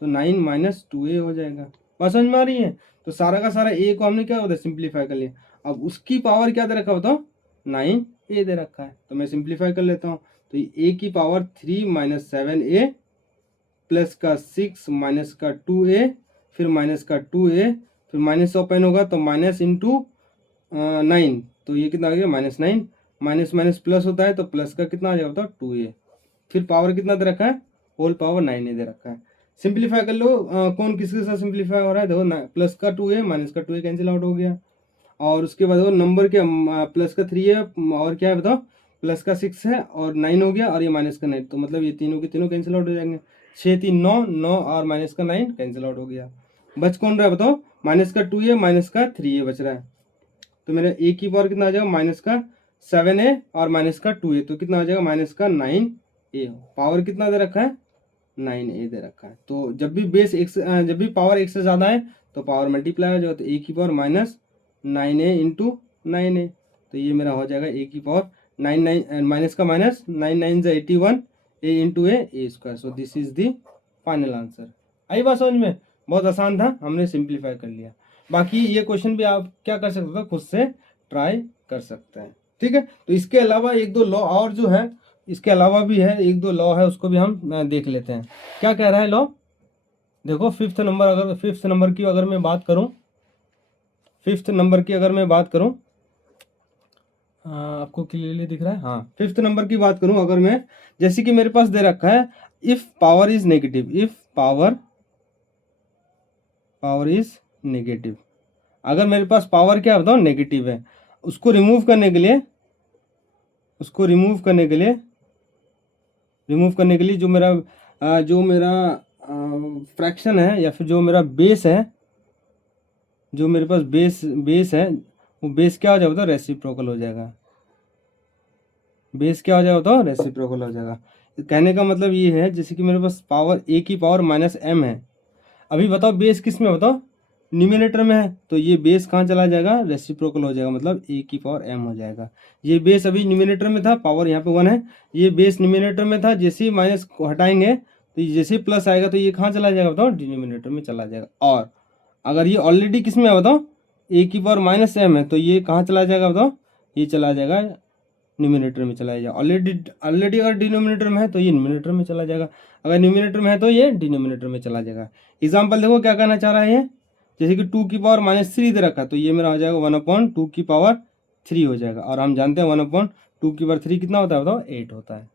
तो 9 - 2a हो जाएगा। बात समझ में आ रही है, तो सारा का सारा a को हमने क्या होता है सिंप्लीफाई कर लिया, अब उसकी पावर क्या दे रखा बताओ 9a दे रखा है, तो मैं सिंप्लीफाई कर लेता हूँ, तो ये a की पावर 3 - 7a प्लस का 6 माइनस का 2a फिर माइनस का 2a, फिर माइनस ओपन होगा तो माइनस इंटू 9, तो ये कितना आ गया -9, माइनस माइनस प्लस होता है तो प्लस का कितना आ जाएगा बताओ 2a, फिर पावर कितना दे रखा है होल पावर 9a दे रखा है। सिंप्लीफाई कर लो, कौन किसके साथ सिंप्लीफाई हो रहा है, देखो प्लस का 2a माइनस का 2a कैंसिल आउट हो गया, और उसके बाद वो नंबर के प्लस का 3 है और क्या है बताओ प्लस का 6 है और 9 हो गया, और ये माइनस का 9, तो मतलब ये तीनों के तीनों कैंसिल आउट हो जाएंगे, 6 3 9 9 और माइनस का 9 कैंसिल आउट हो गया। बच कौन रहा है बताओ माइनस का 2a माइनस का 3a बच रहा है, तो मेरा a की पावर कितना आ जाएगा माइनस का 7a और माइनस का 2a, तो कितना आ जाएगा माइनस का 9a, पावर कितना दे रखा है 9a दे रखा है। तो जब भी बेस एक से जब भी पावर एक से ज़्यादा है तो पावर मल्टीप्लाई हो जाएगा, तो a की पावर -9a इंटू 9a, तो ये मेरा हो जाएगा a की पावर 9 माइनस का माइनस 9 9 ज़ा 81 a into a square. So this is the final answer. आई बात समझ में? बहुत आसान था, हमने सिंप्लीफाई कर लिया। बाकी ये क्वेश्चन भी आप क्या कर सकते हो, खुद से ट्राई कर सकते हैं। ठीक है, तो इसके अलावा एक दो लॉ और जो है, इसके अलावा भी है, एक दो लॉ है, उसको भी हम देख लेते हैं। क्या कह रहा है लॉ? देखो फिफ्थ नंबर की अगर मैं बात करूं, फिफ्थ नंबर की अगर मैं बात करूं, आपको क्लियरली दिख रहा है? हाँ, फिफ्थ नंबर की बात करूं अगर मैं, जैसे कि मेरे पास दे रखा है if power is negative, if power is negative, अगर मेरे पास पावर क्या बताओ नेगेटिव है, उसको रिमूव करने के लिए, जो मेरा फ्रैक्शन है या फिर जो मेरा बेस है, जो मेरे पास बेस है, वो बेस क्या हो जाएगा बताओ? रेसिप्रोकल हो जाएगा। बेस क्या हो जाएगा बताओ? रेसिप्रोकल हो जाएगा। कहने का मतलब ये है, जैसे कि मेरे पास पावर a की पावर -m है, अभी बताओ बेस किस में बताओ? न्यूमिनेटर में है, तो ये बेस कहाँ चला जाएगा? रेसिप्रोकल हो जाएगा, मतलब a की पावर m हो जाएगा। ये बेस अभी न्यूमिनेटर में था, पावर यहाँ पे 1 है, ये बेस न्यूमिनेटर में था, जैसे ही माइनस को हटाएंगे तो जैसे ही प्लस आएगा तो ये कहाँ चला जाएगा बताओ? डिनोमिनेटर में चला जाएगा। और अगर ये ऑलरेडी किस में है बताओ? a की पावर -m है, तो ये कहाँ चला जाएगा बताओ? ये चला जाएगा न्यूमिनेटर में चला जाएगा। ऑलरेडी अगर डिनोमिनेटर में है तो ये न्यूमिनेटर में चला जाएगा, अगर न्यूमिनेटर में है तो ये डिनोमिनेटर में चला जाएगा। एग्जाम्पल देखो क्या कहना चाह रहा है ये, जैसे कि 2 की पावर -3 दे रखा है, तो ये मेरा हो जाएगा 1/2 की पावर 3 हो जाएगा। और हम जानते हैं 1/2 की पावर 3 कितना होता है बताओ? 8 होता है।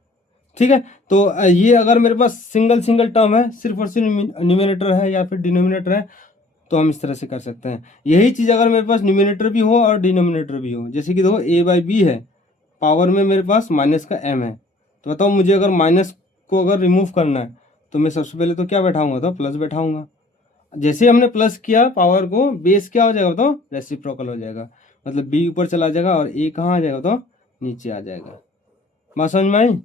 ठीक है, तो ये अगर मेरे पास सिंगल टर्म है, सिर्फ और सिर्फ न्यूमिनेटर है या फिर डिनोमिनेटर है, तो हम इस तरह से कर सकते हैं। यही चीज़ अगर मेरे पास न्यूमिनेटर भी हो और डिनोमिनेटर भी हो, जैसे कि देखो a/b है, पावर में मेरे पास माइनस का m है, तो बताओ मुझे अगर माइनस को अगर रिमूव करना है तो मैं सबसे पहले तो क्या बैठाऊंगा? तो प्लस बैठाऊंगा। जैसे हमने प्लस किया पावर को, बेस क्या हो जाएगा बताओ? रेसिप्रोकल हो जाएगा, मतलब b ऊपर चला जाएगा और a कहाँ आ जाएगा तो नीचे आ जाएगा। बात समझ में आई?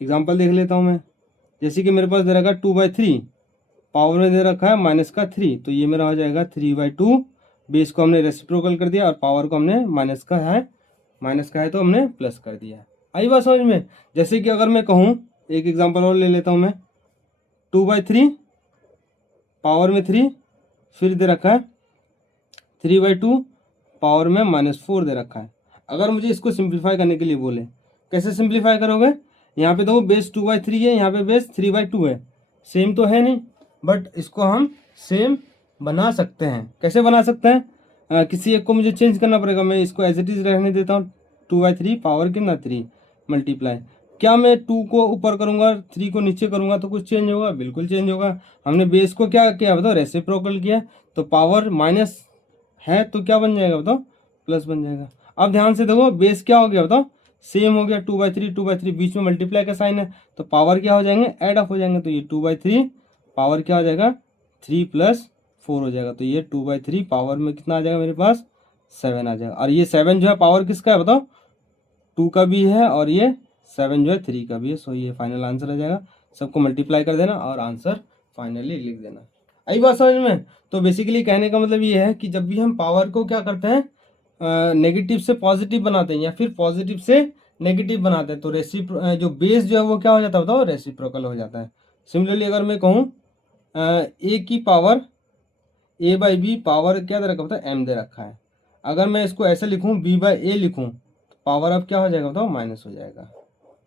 एग्जाम्पल देख लेता हूँ मैं, जैसे कि मेरे पास दे रखा है 2/3, पावर में दे रखा है माइनस का 3, तो ये मेरा हो जाएगा 3/2। बेस को हमने रेसिप्रोकल कर दिया और पावर को हमने माइनस का है तो हमने प्लस कर दिया। आई बात समझ में? जैसे कि अगर मैं कहूँ, एक एग्जांपल और ले लेता हूँ मैं, 2/3 पावर में 3, फिर दे रखा है 3/2 पावर में -4 दे रखा है। अगर मुझे इसको सिंप्लीफाई करने के लिए बोले, कैसे सिंप्लीफाई करोगे? यहाँ पे देखो बेस 2/3 है, यहाँ पे बेस 3/2 है, सेम तो है नहीं, बट इसको हम सेम बना सकते हैं। कैसे बना सकते हैं? किसी एक को मुझे चेंज करना पड़ेगा। मैं इसको एज इट इज रहने देता हूँ, 2/3 पावर कितना 3 मल्टीप्लाई, क्या मैं 2 को ऊपर करूँगा 3 को नीचे करूँगा तो कुछ चेंज होगा? बिल्कुल चेंज होगा। हमने बेस को क्या किया बताओ? रेसिप्रोकल किया, तो पावर माइनस है तो क्या बन जाएगा बताओ? प्लस बन जाएगा। अब ध्यान से देखो, बेस क्या हो गया बताओ? सेम हो गया, 2/3 बीच में मल्टीप्लाई का साइन है, तो पावर क्या हो जाएंगे? ऐड ऑफ हो जाएंगे, तो ये 2/3 पावर क्या हो जाएगा? 3 + 4 हो जाएगा, तो ये 2/3 पावर में कितना आ जाएगा मेरे पास? 7 आ जाएगा। और ये 7 जो है पावर किसका है बताओ? 2 का भी है और ये 7 जो है 3 का भी है। सो ये फाइनल आंसर आ जाएगा। सबको मल्टीप्लाई कर देना और आंसर फाइनली लिख देना। आई बात समझ में? तो बेसिकली कहने का मतलब ये है कि जब भी हम पावर को क्या करते हैं, नेगेटिव से पॉजिटिव बनाते हैं या फिर पॉजिटिव से नेगेटिव बनाते हैं, तो जो बेस जो है वो क्या हो जाता है बताओ? रेसिप्रोकल हो जाता है। सिमिलरली अगर मैं कहूँ a की पावर a/b पावर क्या दे रखा बताओ? m दे रखा है, अगर मैं इसको ऐसे लिखूँ b/a लिखूँ तो पावर अब क्या हो जाएगा बताओ? माइनस हो जाएगा।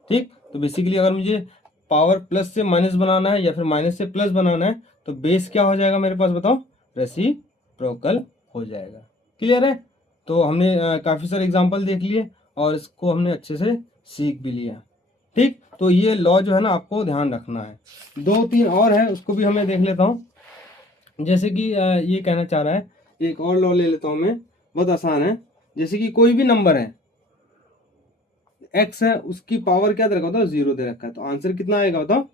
ठीक, तो बेसिकली अगर मुझे पावर प्लस से माइनस बनाना है या फिर माइनस से प्लस बनाना है तो बेस क्या हो जाएगा मेरे पास बताओ? रेसिप्रोकल हो जाएगा। क्लियर है? तो हमने काफ़ी सारे एग्जांपल देख लिए और इसको हमने अच्छे से सीख भी लिया। ठीक, तो ये लॉ जो है ना आपको ध्यान रखना है। 2-3 और है, उसको भी हमें देख लेता हूँ। जैसे कि ये कहना चाह रहा है, एक और लॉ ले लेता हूँ मैं, बहुत आसान है। जैसे कि कोई भी नंबर है x है, उसकी पावर क्या दे रखा बताओ? 0 दे रखा है, तो आंसर कितना आएगा बताओ?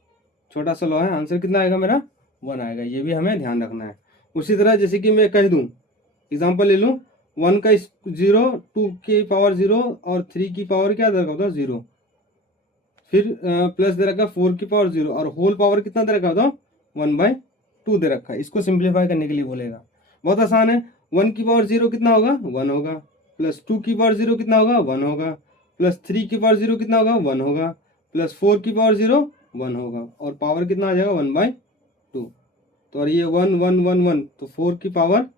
छोटा सा लॉ है, आंसर कितना आएगा मेरा? 1 आएगा। ये भी हमें ध्यान रखना है। उसी तरह जैसे कि मैं कह दूं, एग्जांपल ले लूं, 1 का 0, 2 की पावर 0 और 3 की पावर क्या दे रखा बताओ? 0। फिर प्लस दे रखा है 4 की पावर 0 और होल पावर कितना दे रखा है बताओ 1/2 दे रखा है। इसको सिंप्लीफाई करने के लिए बोलेगा, बहुत आसान है। 1 की पावर 0 कितना होगा 1 होगा, प्लस 2 की पावर 0 कितना होगा 1 होगा, प्लस 3 की पावर 0 कितना होगा 1 होगा, प्लस 4 की पावर 0 1 होगा, और पावर कितना आ जाएगा 1/2। तो और ये 1 1 1 1 तो 4 की पावर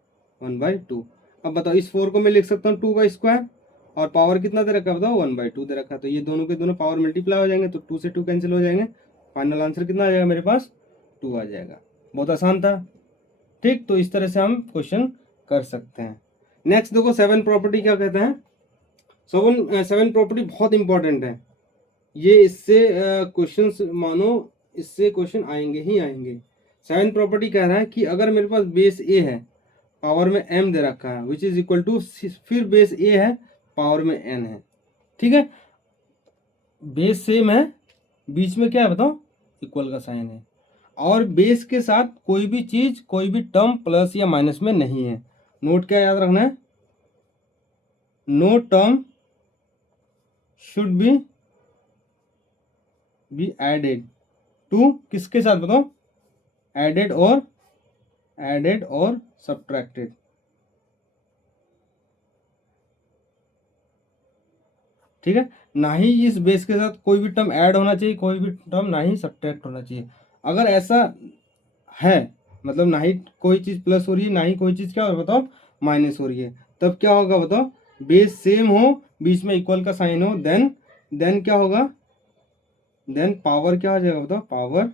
1/2। अब बताओ इस 4 को मैं लिख सकता हूँ 2/2 और पावर कितना दे रखा है बताओ 1/2 दे रखा है। तो ये दोनों के दोनों पावर मल्टीप्लाई हो जाएंगे तो 2 से 2 कैंसिल हो जाएंगे। फाइनल आंसर कितना आ जाएगा मेरे पास 2 आ जाएगा। बहुत आसान था, ठीक। तो इस तरह से हम क्वेश्चन कर सकते हैं। नेक्स्ट देखो 7 प्रॉपर्टी क्या कहते हैं। 7 प्रॉपर्टी बहुत इंपॉर्टेंट है ये, इससे क्वेश्चंस मानो इससे क्वेश्चन आएंगे ही आएंगे। 7 प्रॉपर्टी कह रहा है कि अगर मेरे पास बेस ए है पावर में m दे रखा है विच इज इक्वल टू, फिर बेस ए है पावर में n है, ठीक है। बेस सेम है, बीच में क्या है बताओ इक्वल का साइन है, और बेस के साथ कोई भी चीज कोई भी टर्म प्लस या माइनस में नहीं है। नोट क्या याद रखना है, no term should be added to, किसके साथ बताओ एडेड और सब्ट्रैक्टेड, ठीक है। ना ही इस बेस के साथ कोई भी टर्म ऐड होना चाहिए, कोई भी टर्म ना ही सब्ट्रैक्ट होना चाहिए। अगर ऐसा है मतलब ना ही कोई चीज़ प्लस हो रही है ना ही कोई चीज़ क्या हो रही है बताओ माइनस हो रही है, तब क्या होगा बताओ, बेस सेम हो बीच में इक्वल का साइन हो, देन क्या होगा, देन पावर क्या हो जाएगा बताओ, पावर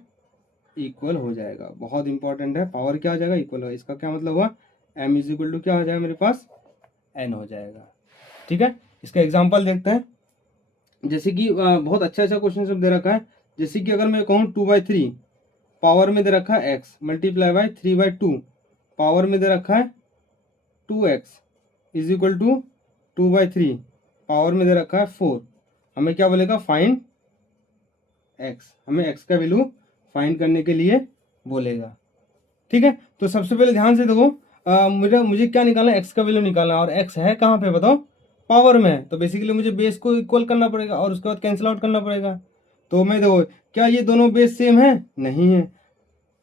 इक्वल हो जाएगा। बहुत इंपॉर्टेंट है, पावर क्या हो जाएगा इक्वल हो। इसका क्या मतलब हुआ m इज इक्वल टू क्या हो जाएगा मेरे पास n हो जाएगा, ठीक है। इसका एग्जाम्पल देखते हैं। जैसे कि बहुत अच्छा क्वेश्चन सब दे रखा है। जैसे कि अगर मैं कहूँ 2/3 पावर में दे रखा है x मल्टीप्लाई बाय 3/2 पावर में दे रखा है 2x is equal to 2/3 power में दे रखा है 4। हमें क्या बोलेगा फाइंड x, हमें x का वैल्यू फाइंड करने के लिए बोलेगा, ठीक है। तो सबसे पहले ध्यान से देखो मुझे क्या निकालना है, x का वैल्यू निकालना है, और x है कहाँ पे बताओ पावर में, तो बेसिकली मुझे बेस को इक्वल करना पड़ेगा और उसके बाद कैंसिल आउट करना पड़ेगा। तो मैं देखो क्या ये दोनों बेस सेम है, नहीं है।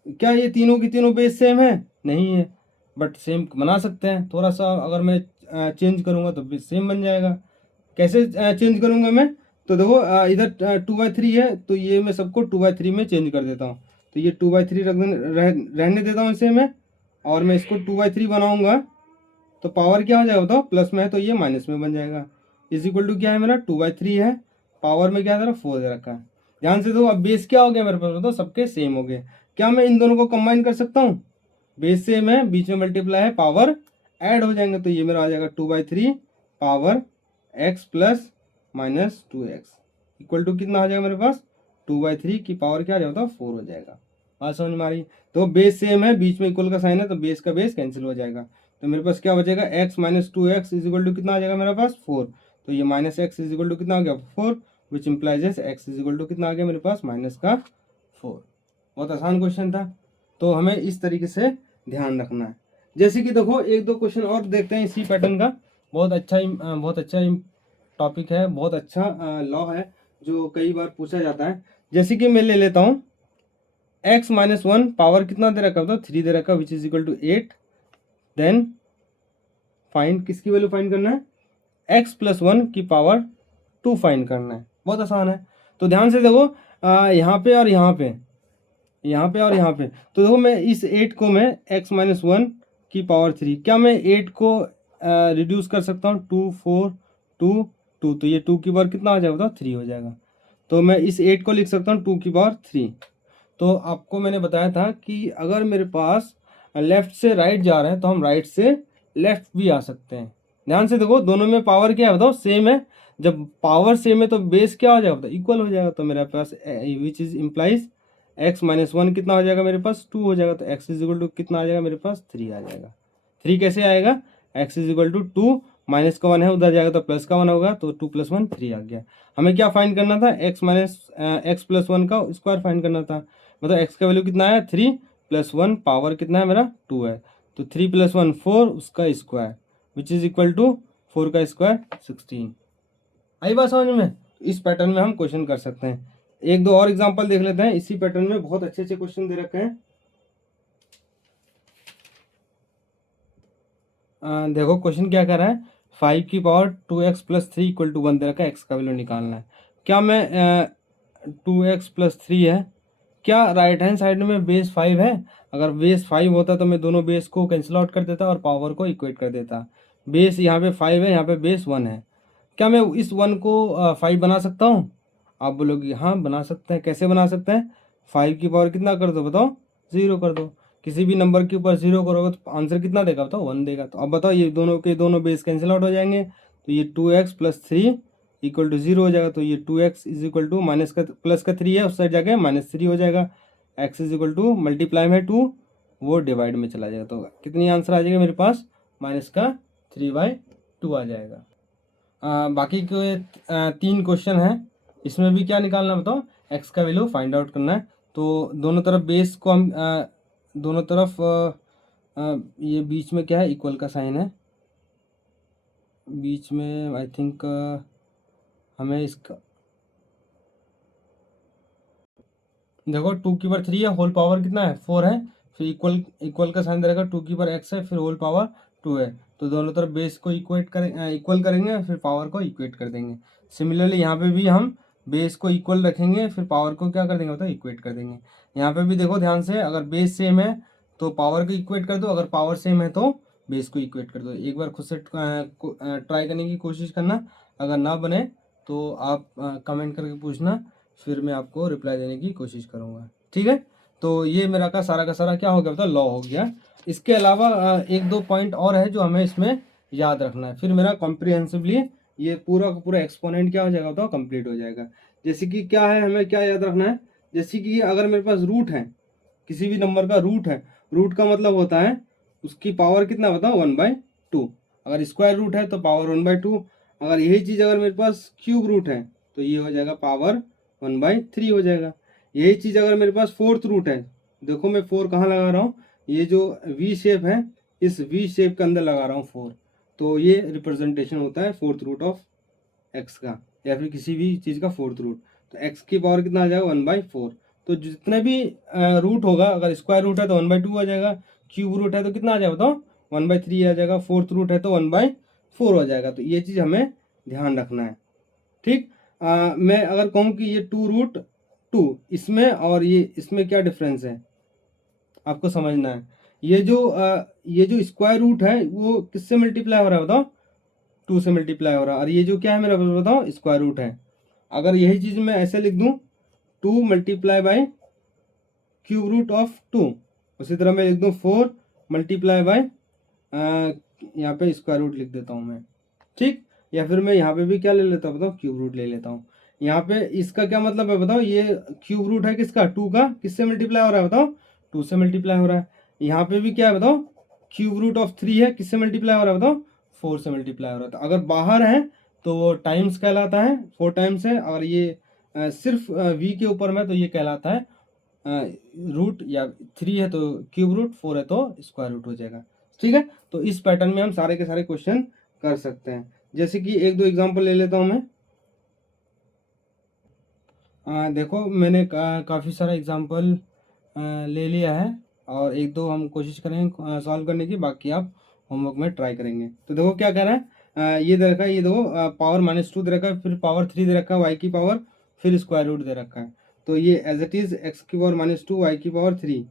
क्या ये तीनों की तीनों बेस सेम है, नहीं है, बट सेम बना सकते हैं। थोड़ा सा अगर मैं चेंज करूंगा तो बेस सेम बन जाएगा। कैसे चेंज करूंगा मैं, तो देखो इधर 2/3 है तो ये मैं सबको 2/3 में चेंज कर देता हूँ। तो ये 2/3 रहने देता हूँ इसे मैं, और मैं इसको 2/3 बनाऊंगा तो पावर क्या हो जाएगा बताओ, प्लस में है तो ये माइनस में बन जाएगा। इज इक्वल टू क्या है मेरा 2/3 है, पावर में क्या है 4 दे रखा है। ध्यान से दो, अब बेस क्या हो गया मेरे पास बताओ, सबके सेम हो गए। क्या मैं इन दोनों को कंबाइन कर सकता हूँ, बेस सेम है बीच में मल्टीप्लाई है पावर ऐड हो जाएंगे, तो ये मेरा आ जाएगा 2/3 power x plus minus 2x equal to कितना आ जाएगा मेरे पास 2/3 की पावर क्या आ जाएगा 4 हो जाएगा। बात समझ में आ रही। तो बेस सेम है बीच में इक्वल का साइन है तो बेस का बेस कैंसिल हो जाएगा। तो मेरे पास क्या बचेगा x minus 2x is equal to कितना आ जाएगा मेरे पास 4। तो ये minus X is equal to कितना आ गया 4 which implies x is equal to कितना आ गया मेरे पास माइनस का 4। बहुत आसान क्वेश्चन था, तो हमें इस तरीके से ध्यान रखना है। जैसे कि देखो एक दो क्वेश्चन और देखते हैं इसी पैटर्न का। बहुत अच्छा टॉपिक है, बहुत अच्छा लॉ है जो कई बार पूछा जाता है। जैसे कि मैं ले लेता हूँ x माइनस 1 पावर कितना दे रखा है 3 दे रखा which is equal to 8। Then find किसकी वैल्यू फाइंड करना है x प्लस 1 की पावर 2 फाइंड करना है। बहुत आसान है। तो ध्यान से देखो यहाँ पे और यहाँ पे, यहाँ पे और यहाँ पे, तो देखो मैं इस 8 को मैं x माइनस 1 की पावर 3, क्या मैं 8 को रिड्यूस कर सकता हूँ 2 4 2 2, तो ये 2 की पावर कितना आ जाएगा बताओ 3 हो जाएगा। तो मैं इस 8 को लिख सकता हूँ 2 की पावर 3। तो आपको मैंने बताया था कि अगर मेरे पास लेफ्ट से राइट जा रहे हैं तो हम राइट से लेफ्ट भी आ सकते हैं। ध्यान से देखो दोनों में पावर क्या है बताओ सेम है। जब पावर सेम है तो बेस क्या हो जाएगा बताओ इक्वल हो जाएगा। तो मेरे पास which is implies x minus 1 कितना हो जाएगा मेरे पास 2 हो जाएगा। तो x इज इक्वल टू कितना आ जाएगा मेरे पास 3 आ जाएगा। 3 कैसे आएगा, x is equal to 2 minus का 1 है उधर जाएगा तो प्लस का 1 होगा, तो 2 प्लस 1 3 आ गया। हमें क्या फाइंड करना था x प्लस 1 का स्क्वायर फाइंड करना था। मतलब x का वैल्यू कितना है 3 प्लस 1 पावर कितना है मेरा 2 है, तो 3 प्लस 1 4 उसका square which is equal to 4 का स्क्वायर 16। आई बात समझ में। इस पैटर्न में हम क्वेश्चन कर सकते हैं। एक दो और एग्जांपल देख लेते हैं, इसी पैटर्न में बहुत अच्छे अच्छे क्वेश्चन दे रखे हैं। देखो क्वेश्चन क्या कर रहा है, 5 की पावर 2x + 3 = 1 दे रखा है, एक्स का वैल्यू निकालना है। क्या मैं 2x + 3 है, क्या राइट हैंड साइड में बेस 5 है? अगर बेस 5 होता तो मैं दोनों बेस को कैंसिल आउट कर देता और पावर को इक्वेट कर देता। बेस यहाँ पे 5 है, यहाँ पे बेस 1 है। क्या मैं इस 1 को 5 बना सकता हूँ? आप बोलोगे हाँ बना सकते हैं। कैसे बना सकते हैं? 5 की पावर कितना कर दो बताओ, 0 कर दो। किसी भी नंबर के ऊपर 0 करोगे तो आंसर कितना देगा बताओ, 1 देगा। तो अब बताओ ये दोनों के दोनों बेस कैंसिल आउट हो जाएंगे, तो ये 2x + 3 = 0 हो जाएगा। तो ये 2x = माइनस का प्लस का 3 है, उस साइड जाके -3 हो जाएगा। x = मल्टीप्लाई में 2, वो डिवाइड में चला जाएगा। तो कितनी आंसर आ जाएगा मेरे पास, -3/2 आ जाएगा। बाकी के 3 क्वेश्चन हैं, इसमें भी क्या निकालना बताओ, x का वैल्यू फाइंड आउट करना है। तो दोनों तरफ बेस को हम दोनों तरफ ये बीच में क्या है, इक्वल का साइन है बीच में। आई थिंक हमें इसका देखो 2 की पावर 3 है, होल पावर कितना है 4 है, फिर इक्वल इक्वल का साइन रहेगा, 2 की पावर x है, फिर होल पावर 2 है। तो दोनों तरफ बेस को इक्वल करेंगे, फिर पावर को इक्वेट कर देंगे। सिमिलरली यहाँ पे भी हम बेस को इक्वल रखेंगे, फिर पावर को क्या कर देंगे बताओ, इक्वेट कर देंगे। यहाँ पे भी देखो ध्यान से, अगर बेस सेम है तो पावर को इक्वेट कर दो, अगर पावर सेम है तो बेस को इक्वेट कर दो। एक बार खुद से ट्राई करने की कोशिश करना, अगर ना बने तो आप कमेंट करके पूछना, फिर मैं आपको रिप्लाई देने की कोशिश करूँगा। ठीक है, तो ये मेरा का सारा क्या हो गया बताओ, लॉ हो गया। इसके अलावा एक दो पॉइंट और है जो हमें इसमें याद रखना है, फिर मेरा कॉम्प्रिहेंसिवली ये पूरा का पूरा एक्सपोनेंट क्या हो जाएगा बताओ, कंप्लीट हो जाएगा। जैसे कि क्या है, हमें क्या याद रखना है, जैसे कि अगर मेरे पास रूट है, किसी भी नंबर का रूट है, रूट का मतलब होता है उसकी पावर कितना बताओ, 1/2। अगर स्क्वायर रूट है तो पावर 1/2। अगर यही चीज़ अगर मेरे पास क्यूब रूट है तो ये हो जाएगा पावर 1/3 हो जाएगा। यही चीज़ अगर मेरे पास फोर्थ रूट है, देखो मैं 4 कहाँ लगा रहा हूँ, ये जो वी शेप है, इस वी शेप के अंदर लगा रहा हूँ 4। तो ये रिप्रेजेंटेशन होता है फोर्थ रूट ऑफ एक्स का, या फिर किसी भी चीज़ का फोर्थ रूट। तो एक्स की पावर कितना आ जाएगा, 1/4। तो जितने भी रूट होगा, अगर स्क्वायर रूट है तो 1/2 आ जाएगा, क्यूब रूट है तो कितना आ जाएगा बताओ, 1/3 आ जाएगा, फोर्थ रूट है तो 1/4 हो जाएगा। तो ये चीज़ हमें ध्यान रखना है। ठीक, मैं अगर कहूँ कि ये 2√2 इसमें और ये इसमें क्या डिफरेंस है आपको समझना है। ये जो स्क्वायर रूट है वो किससे मल्टीप्लाई हो रहा है बताओ, 2 से मल्टीप्लाई हो रहा है। और ये जो क्या है मेरा बताओ, स्क्वायर रूट है। अगर यही चीज़ मैं ऐसे लिख दूँ, 2 × क्यूब रूट ऑफ 2, उसी तरह मैं लिख दूँ 4 × यहाँ पे स्क्वायर रूट लिख देता हूँ मैं। ठीक, या फिर मैं यहाँ पे भी क्या ले लेता हूँ बताओ, क्यूब रूट ले लेता हूँ। यहाँ पे इसका क्या मतलब है बताओ, ये क्यूब रूट है किसका, 2 का, किससे मल्टीप्लाई हो रहा है बताओ, 2 से मल्टीप्लाई हो रहा है। यहाँ पे भी क्या है बताओ, क्यूब रूट ऑफ 3 है, किससे मल्टीप्लाई हो रहा है बताओ, 4 से मल्टीप्लाई हो रहा है। तो अगर बाहर है तो वो टाइम्स कहलाता है, 4 टाइम्स है। और ये सिर्फ वी के ऊपर में तो ये कहलाता है रूट, या 3 है तो क्यूब रूट, 4 है तो स्क्वायर रूट हो जाएगा। ठीक है, तो इस पैटर्न में हम सारे के सारे क्वेश्चन कर सकते हैं। जैसे कि एक दो एग्जांपल ले लेता हूँ मैं। देखो मैंने काफ़ी सारा एग्जांपल ले लिया है, और एक दो हम कोशिश करेंगे सॉल्व करने की, बाकी आप होमवर्क में ट्राई करेंगे। तो देखो क्या कह रहा है, ये दे रखा है, ये देखो पावर -2 दे रखा है, फिर पावर 3 दे रखा है, वाई की पावर, फिर स्क्वायर रूट दे रखा है। तो ये एज इट इज़ एक्स की पावर -2 वाई की पावर 3,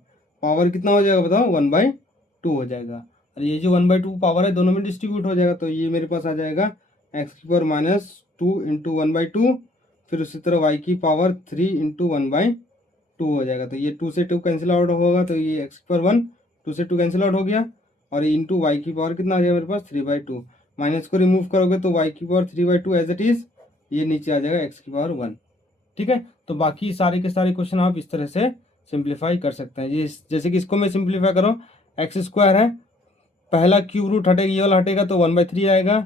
पावर कितना हो जाएगा बताओ, 1/2 हो जाएगा। और ये जो 1/2 पावर है दोनों में डिस्ट्रीब्यूट हो जाएगा, तो ये मेरे पास आ जाएगा एक्स की पावर -2 × 1/2, फिर उसी तरह y की पावर 3 × 1/2 हो जाएगा। तो ये 2 से 2 कैंसिल आउट होगा, तो ये x की पावर 1, 2 से 2 कैंसिल आउट हो गया, और ये इंटू वाई की पावर कितना आ जाएगा मेरे पास, 3/2। माइनस को रिमूव करोगे तो y की पावर 3/2 एज इट इज़, ये नीचे आ जाएगा x की पावर 1। ठीक है, तो बाकी सारे के सारे क्वेश्चन आप इस तरह से सिंप्लीफाई कर सकते हैं। ये जैसे कि इसको मैं सिंप्लीफाई करूँ, एक्स स्क्वायर है, पहला क्यूब रूट हटेगा, ये वाला हटेगा तो 1/3 आएगा,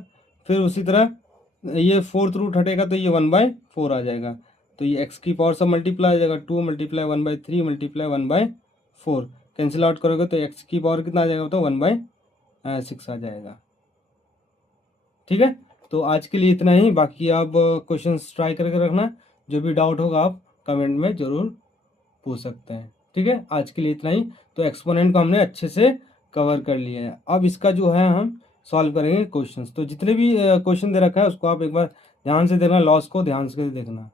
फिर उसी तरह ये फोर्थ रूट हटेगा तो ये 1/4 आ जाएगा। तो ये एक्स की पावर सब मल्टीप्लाई आ जाएगा, 2 × 1/3 × 1/4, कैंसिल आउट करोगे तो एक्स की पावर कितना आ जाएगा तो 1/6 आ जाएगा। ठीक है, तो आज के लिए इतना ही, बाकी आप क्वेश्चंस ट्राई करके रखना, जो भी डाउट होगा आप कमेंट में ज़रूर पूछ सकते हैं। ठीक है, आज के लिए इतना ही। तो एक्सपोनेंट को हमने अच्छे से कवर कर लिया है। अब इसका जो है हम सॉल्व करेंगे क्वेश्चंस। तो जितने भी क्वेश्चन दे रखा है उसको आप एक बार ध्यान से देखना, लॉस को ध्यान से देखना।